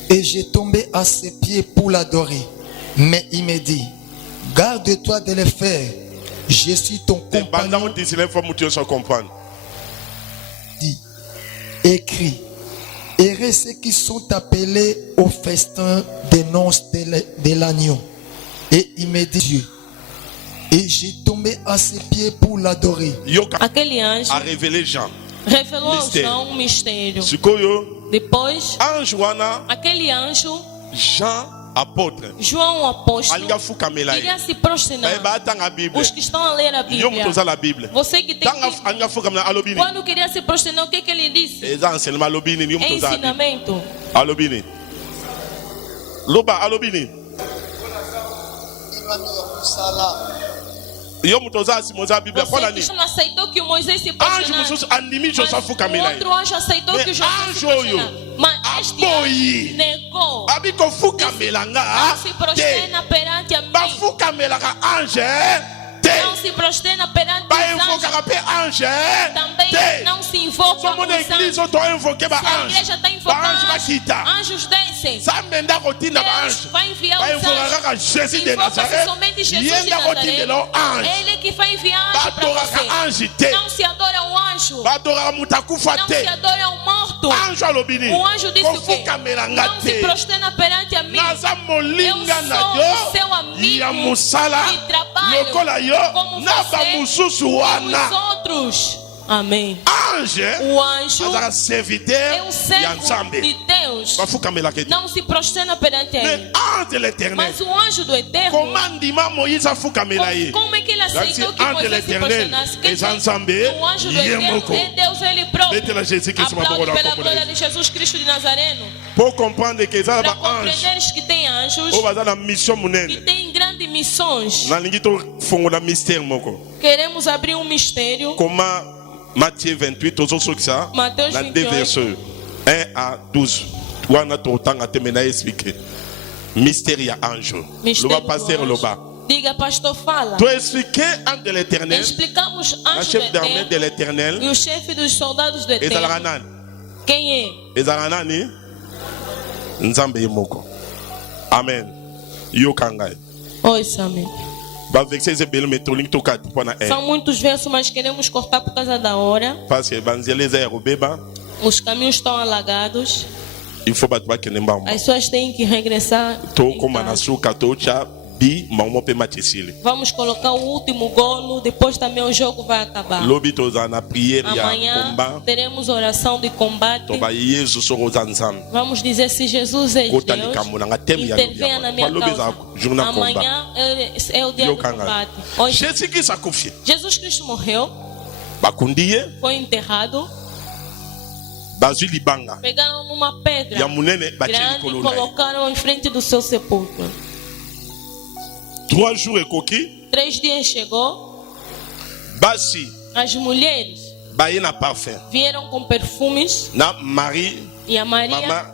Et j'ai tombé à ses pieds pour l'adorer. Mais il me dit, garde-toi de le faire. Je suis ton Te banda compagnon. on disi la fois mutu so comprendre. Dit, écrit, heureux ceux qui sont appelés au festin des noces de l'agneau. Et il me dit, Dieu. Et j'ai tombé à ses pieds pour l'adorer. Yoka Aquele ange a révélé Jean. revelou a Mistério. João um mistério. Sikoyo Depois, ange wana aquele anjo, Jean apôtre. João o apóstolo, Alinga fukamela ye. queria se prosternar. Ba tanga Bible. Os que estão a ler a Yo Bíblia. mutu za la Bible. Você que tem Tanga que... alinga fukamela alobini. Quando queria se prosternar, o que ele disse? Eza enseignement alobini yo mutu za. Ensinamento. Alobini. Loba alobini. Yo mutu za si moza Bible Você kola que ni. não aceitou que o Moisés se Ange prosternasse. mususu andimi Joseph Mas o fukamela ye. outro anjo aceitou Mais que José se anjo oyo, prosternasse. Mas este aboyi. anjo negou. Abi ko fukamela nga. Não se Te. prosterna perante a Ba mim. fukamela ka ange. Te. Não se prosterna perante Ba os anjos. invoka pe ange. Também Te. não se invoca Somo na os anjos. église to invoquer ba Se a ange. igreja está Ba ange invocando bakita. anjos descem. Zambe nda kotinda ba Deus ange. vai enviar Ba os invoka anjos. ka Jésus de Invoca-se Nazareth. somente Jesus Ye de nda kotindela o Nazaré. ange. Ele que vai enviar anjo para Badora ka você. ange te. Não se adora o anjo. Badora mutakufa Não te. se adora o morto. Ange alobini. O anjo disse o quê? Kofukamela nga Não se te. prosterna perante a mim. Naza naza molinga na sou yo o seu amigo ya mosala de trabalho, lokola yo como na você bamosusu e os wana. outros. Amém. Ange O anjo azala serviteur é um ya servo Nzambe. de Deus. Bafukamelaka te. Não se prosterna perante Mais ele. ange de l'éternel, Mas o anjo do Eterno, comment ndima Moïse afukamela ye? como é que ele aceitou que ange de Moisés se l'éternel, prosternasse? Quem eza tem Nzambe, o anjo do ye Eterno moko. é Deus ele próprio. Betela Jésus Christ Aplaude maboko na pela kombo na glória ye. de Jesus Cristo de Nazareno. Pour comprendre que eza Para ba ange compreenderes que tem anjos oyo baza na mission que monene. têm grandes missões. Nalingi tofongola mystère moko. Queremos abrir um mistério. Comment Matthieu 28 tozosokisa Matthieu na 2 28. versets 1 à 12 wana totanga te mena expliquer mystère ya ange Mistério loba do pasteur anjo. loba Diga, pastor, fala. to expliquer ange de l'éternel Explicamos la anjo do chef d'armée de Eterno l'éternel e o chefe dos soldados do ezalaka Eterno. nani Quem é? ezalaka nani nzambe ye moko amen yoka ngai Oi, Sammy. baverset ezebele me tolingi tokati mpona São muitos versos, mas queremos cortar por causa da hora. parce que banzela eza ya kobeba Os caminhos estão alagados. il faut bato bakende mbamba As pessoas têm que regressar. em tokóma na casa. suka totya bi mauma mpe match esili Vamos colocar o último golo. Depois também o jogo vai acabar. lobi tozala na priere ya Amanhã komba teremos oração de combate. toba yesu soko oza nzambe Vamos dizer se Jesus é kota Deus. likambo nanga teme ya Intervenha na minha lobi eza causa. jour na komba Amanhã é o dia do yokanga combate. Hoje, jésus kristo akufie Jesus Cristo morreu, bakundi ye foi enterrado, bazwi libanga pegaram numa pedra ya monene batie grande e likolo na ye colocaram em frente do seu sepulcro. 3 jours ekoki 3 dias chegou, basi as mulheres baye na parfum vieram com perfumes na marie e a Maria,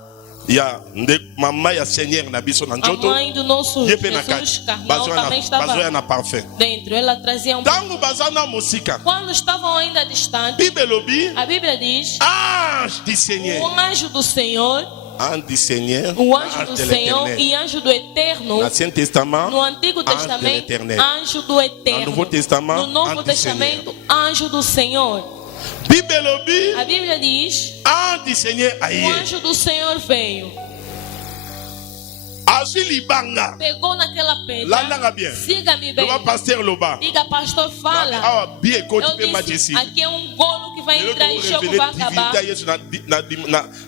mama ya seigneur na biso na a nzoto mãe do nosso ye mpe na Jesus kati carnal, também bazoya estava na parfum dentro. Ela trazia um. ntango baza na mosika Quando estavam ainda distantes, bible elobi a Bíblia diz: ange du seigneur o anjo do Senhor, ange du seigneur o na anjo do de Senhor l'éternel e anjo do Eterno. Ancien Testament, No Antigo ange de Testamento, l'éternel. anjo do Eterno. No Novo Testamento, No Novo anjo do Testamento, anjo do Senhor. Bible elobi A Bíblia diz: ange du seigneur o aye anjo do Senhor veio, azwi libanga pegou naquela landanga pedra. bien Siga-me bem. loba pasteur loba Diga, pastor, fala. awa bi ekoti Eu mpe disse, majesi aqui é um golo que vai lelo entrar e o jogo vai tokorevele acabar. divinité ya yesu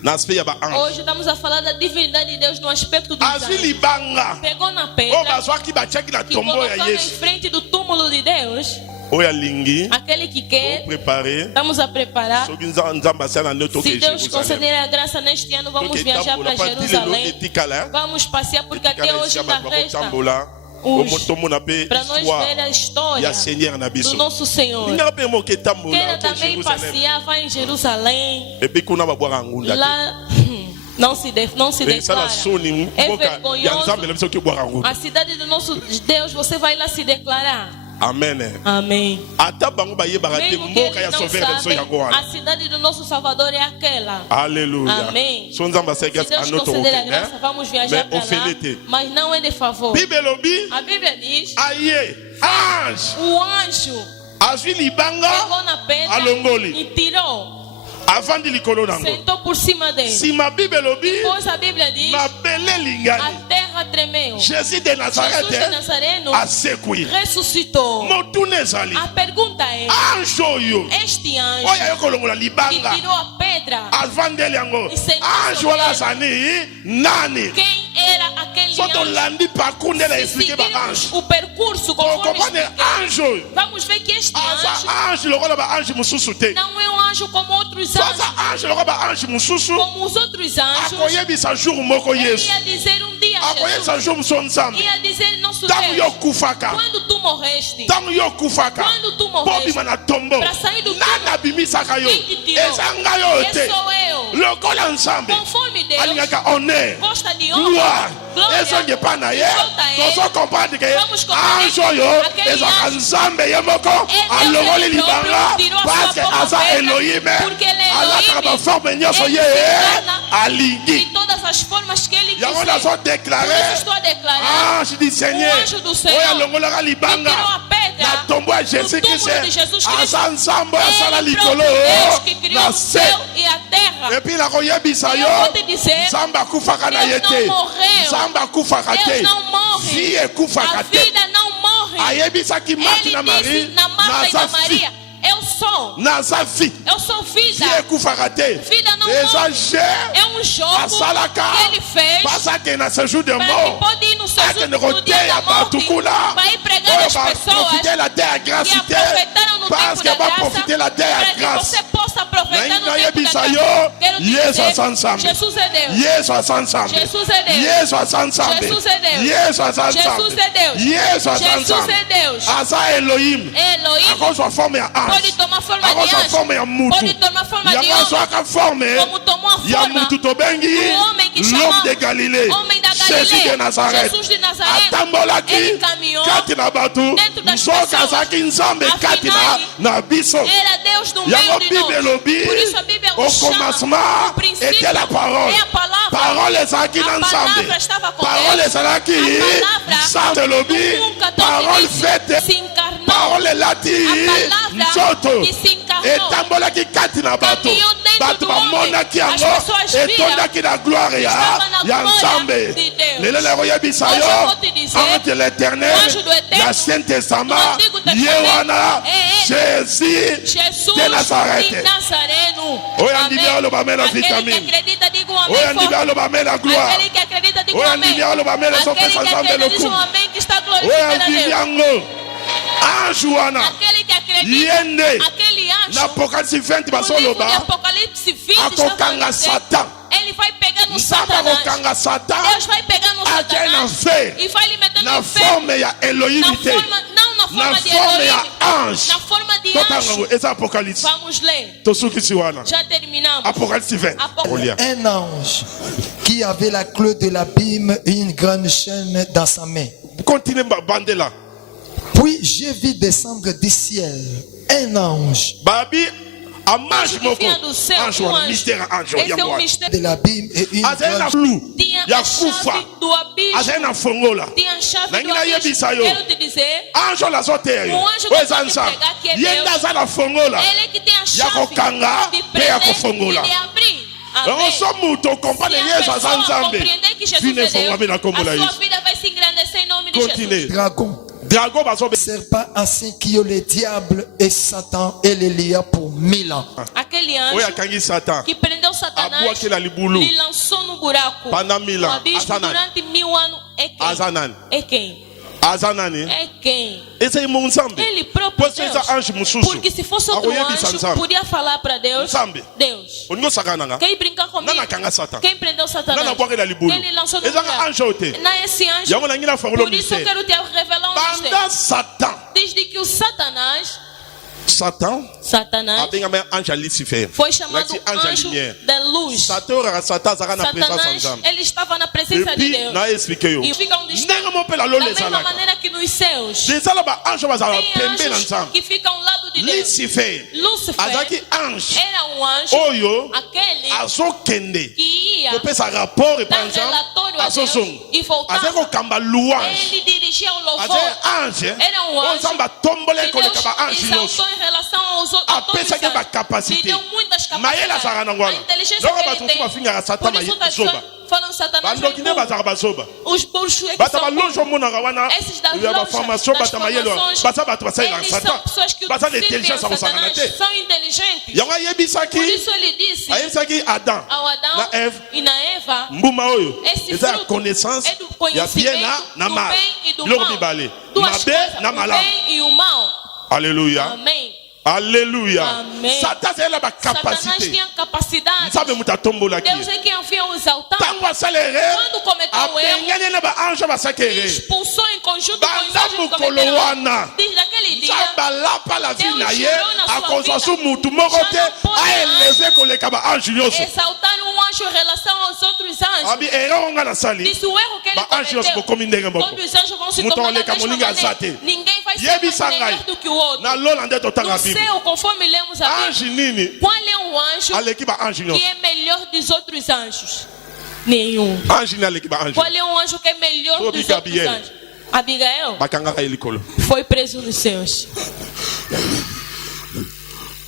na aspect ya baange Hoje estamos a falar da divindade de Deus no aspecto do azwi anjo. libanga Pegou na oyo pedra bazwaki batiaki na que tombo ya colocou em yesu frente do túmulo de Deus. oyo alingi Aquele que quer, prepare estamos a preparar. soki nzambe asala nde toke Se Deus jérusalem conceder a graça neste ano, vamos toke viajar tambola para mpa ti lelo Jerusalém. etikala Vamos passear porque até hoje ainda resta bakotambola os- tomona mpe para nós ver a histoire história ya seigneur na do biso nosso Senhor. ningaka mpe moke etambola Queira oke também jérusalem passear, vai em Jerusalém. epi kuna babwaka ngunda te Lá não se esala declara. soni É mboka ya vergonhoso. nzambe na biso oke bwaka ngunda A cidade do nosso Deus, você vai lá se declarar. amen Amém. ata bango bayebaka te Mesmo que mboka ya eles não sauveur na biso sabem, yango wana a cidade do nosso Salvador é aquela. alleluia Amém. so nzambe asali Se Deus grâce ano conceder a tokokende graça, vamos viajar mais para lá. ofele te Mas não é de favor. bible elobi A Bíblia diz: aye ange o anjo azwi libanga pegou na pedra alongoli e tirou, avandi likolo nango sentou por cima dele. nsima bible elobi Depois a Bíblia diz: mabele a lingani terra tremeu. jésus de Jesus de nazarete Nazareno asekwi ressuscitou. motuna ezali A pergunta é: ange oyo este oyo anjo aye kolongola que libanga tirou a pedra, avandeli yango E sentou ange sobre wana ela. azali nani quem era aquele so anjo? tolandi parcours nde na Se explike baange seguirmos o percurso conforme okomane expliquei, ange oyo vamos ver que este anjo aza ange lokola baange mosusu te não é um anjo como outros so aza anjos. ange lokola baange mosusu Como os outros anjos, akoyebisa jour moko ele yesu ia dizer um dia, Jesus, akoyebisa jour moso nzambe ia dizer nosso ntango yo Deus, okufaka quando tu morreste, ntango yo okufaka quando tu mpo morreste, obima na tombo para sair do nani túmulo, abimisaka yo quem te tirou? eza ngai oyo Esse te sou eu. lokola nzambe Conforme Deus alingaka honneur gosta de gloire honra, glória, ezongi epa na ye volta a ele. tozokomprendre ke Vamos compreender ange oyo aquele ezaka ange. nzambe ye moko Deus alongoli ele próprio libanga tirou a sua parceke própria aza pedra, elohime porque ele é alataka Elohim. baforme nyonso Ele ye se encarna alingi de todas as formas que ele yango quiser. Por nazodeklare isso estou a declarar ange du o seigneur anjo do Senhor oyo alongolaka que tirou libanga a pedra na tombo ya jésus no túmulo de christ Jesus Cristo. aza nzambe asala Ele likolo próprio Deus que criou na o se céu e a terra. epuis nakoyebisa E yo eu vou te dizer, nzambe akufaka na ye Deus te não morreu. nzambe akufaka Deus te não morre. vie ekufaka A te vida não morre. ayebisaki marti Ele na disse marie na Marta e na naza fi Maria, eu sou vida. vie ekufaka te Vida não eza morre. gere É um jogo asalaka que ele fez pasa ke na séjour de para que mort pode ir no seu akende no dia koteya da bato morte, kuna vai pregar oyo as pessoas baprofitela te ya que grâce te aproveitaram no parce tempo que da graça baprofitela te ya para que grâce você possa aproveitar no tempo da nayebisa graça. yo Quero te yesu dizer, aza nzambe Jesus é Deus. yesu aza nzambe Jesus é Deus. yesu aza nzambe Jesus é Deus. yesu aza Jesus nzambe é Deus. yesu aza Jesus nzambe é Deus. aza elohim Elohim akozwa forme ya pode ange tomar forma de akozwa forme ya anjo, mutu pode tomar forma de yango homem, azwaka forme como tomou a ya forma mutu tobengi do homem que l'homme chamamos de galilée homem da jésus de Galileia, nazareth Jesus de Nazaré. atambolaki Ele caminhou kati na bato dentro das nzoka pessoas. azalaki nzambe kati na biso Era Deus no yango meio de bible nós. elobi Por isso a Bíblia au nos chama. commencement No princípio était la parole é a palavra. parole ezalaki na A nzambe palavra estava com parole Deus. ezalaki A palavra nzambe elobi nunca parole se fete encarnou. parole elati A palavra nzoto que se encarnou. etambolaki kati na bato Caminhou dentro bato do homem. bamonaki As yango pessoas viram. etondaki na gloire Estava na ya glória nzambe de Deus. lelo nakoyebisa Hoje eu yo vou te dizer, entre l'éternel o anjo do Eterno, ya saint no testament Antigo ye Testamento, wana é ele. jésus Jesus de Nazareth. de Nazareno. Oyo Amém. andivia oloba amena Aquele que vitamine. acredita, diga um amém oyo forte. andivia oloba amena gloire Aquele que acredita, diga um oyo amém. andivia oloba amena Aquele sopesa que nzambe acredita, diz um lokumu amém que está oyo glorificando a andivia Deus. yango ange wana Aquele que acredita, ye nde aquele anjo, na apocalypse 20 no livro de basoloba Apocalipse 20, está akokanga falando de satan ele vai pegar no nzambe Satanás. akokanga satan Deus vai pegar no atia na Satanás fe e vai lhe meter na no inferno. forme ya elohim Na te forma, não na forma na de forme ya Elohim, ange na forma de totanga anjo. ngo eza apocalypse Vamos ler. tosukisi wana Já terminamos. apocalypse 20 olia Un ange qui avait la clé de l'abîme et une grande chaîne dans sa main. continue bande là Puis j'ai vu descendre du ciel un ange babi amange Que moko vinha do céu, ange um wana ange. mystère ange Esse é yango o wana mistério. de l'abîme et une azali na grande flou Tinha ya a kufa chave do abismo. azali na fongola Tinha a chave Nangi do nayebisa abismo. yo. Quero te dizer, ange oyo azoteya yo O ange oyo que eza pode nzambe pegar que é ye Deus. nde aza na fongola ele que tem a chave kokanga de mpe ya prender kofongola. e de abrir. yango Amém. so moto okompane Se a yesu aza pessoa nzambe compreender que Jesus vino é efongwami na Deus, nkombo na a sua yesu vida vai se engrandecer em nome de Jesus. continue dragon. dragon bazobe Serpent ancien qui est le diable et Satan et l'Élia pour 1000 ans. Aquele oyo anjo akangi satan que prendeu Satanás Abua aquele libulu. lhe lançou no buraco. Pendant 1000 No ans. abismo Aza nani? durante 1000 anos. É quem? aza nani É quem? aza nani É quem? ese mo nzambe Ele próprio poso Deus. eza ange mosusu Porque se fosse outro akoyebisa anjo, nzambe podia falar para Deus. Nzambe. Deus. olingi osakana nanga Quem brincar comigo? Nana kanga Satan. Quem prendeu Satanás? Nana bwakela libulu. Quem lhe lançou no Ezanga buraco? anjo oyo te. Não é esse anjo. yango nangi nafangola Por isso eu mistere quero te revelar um mistério. banda satan Desde que o Satanás abengami ange ya lucifer foi chamado Nati ange ya anjo lumière da luz. satan oyo kaka satan azalaka na présence ya Satanás, nzambe ele estava na presença de epuis Deus. naexplike yo E fica onde está. ndenge mo mpe Da lalo mesma ezalaka maneira que nos céus. ezala baange oyo bazalaka Tem pembe na anjos nzambe que ficam ao lado de Deus. lucifer Lúcifer azalaki ange era um anjo, oyo aquele azokende que ia kopesa rapport epa dar nzambe relatório a Deus azozonga e voltava. azali kokamba louange Ele dirigia o louvor. azali ange Era um oyo anjo nzambe atombolaki que Deus koleka baange nyonso exaltou em relação aos outros. apesaki Lhe bacapacité deu muitas mayele azalaka nango A wana inteligência ndoko que bato ele mosusu tem. bafingaka satan Por isso das zoba pessoas falam Satanás bandoki nde foi burro. bazalaka bazoba Os burros é que bato são balonjo burros. omonaka wana Esses das ya lojas, baformation das bato mayele wana formações, baza bato basalelaka eles satan são pessoas que baza na servem a intelligence akosangana Satanás, te são inteligentes. yango Por ayebisaki isso ele disse adam ao Adão na eve e na Eva, mbuma oyo esse eza ya fruto connaissance é do ya bien conhecimento na do mal bem e do biloko mal. mibale Duas mabe coisas, na o malamu bem e o mal. alleluya Amém. alleluya Amen. satan azali na Satanás bacapacité tinha capacidade. nzambe moto atombolaki Deus é quem havia os altares. ntango asala ere Quando cometeu o erro, apengani na baange basaki ere expulsou em conjunto com os banda anjos que mokolo cometeram. wana Desde aquele dia, nzambe alapa la vie Deus na ye jurou na sua akozwa vida. su mutu moko Já te não pode aeleve koleka baange nyonso exaltaram um anjo em relação aos outros anjos. abi erreur nga nasali Disse o erro que ele baange nyonso cometeu. bokomi ndenge moko Todos os anjos vão se Mutu tornar da oleka mesma moninga aza maneira. te. Ninguém vai ser Yebisa mais melhor ngai. do que o outro. na lola nde totanga No bible céu, conforme lemos a Bíblia, ange nini qual é um anjo aleki baange que nyonso é melhor dos outros anjos? Nenhum. ange nini aleki baange Qual é um anjo que é melhor Sobi dos outros Gabriel. anjos? Abigail bakangaka ye likolo. foi preso nos céus.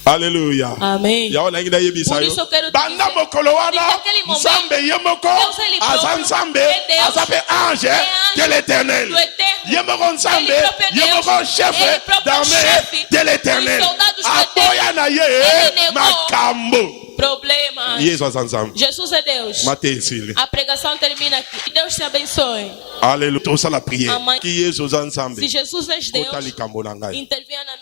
Alléluia. Amém. Ya olangi na yebisa Por yo. isso eu quero te Banda dizer, mokolo wana, desde aquele momento, Nzambe ye moko, Deus ele próprio aza Nzambe, é Deus, azape ange é de ange l'éternel. do eterno. Ye moko Nzambe, Ele próprio é ye Deus. moko chef Ele próprio é d'armée chefe de l'éternel. dos soldados do Apoya na Ele ye negou. makambo. Problemas. Yesu aza Nzambe. Jesus é Deus. Mate esili. A pregação termina aqui. Que Deus te abençoe. Alléluia. Tosala prière. Amen. Ki Yesu aza Nzambe. Se Jesus é Deus, Kota likambo na ngai. intervenha na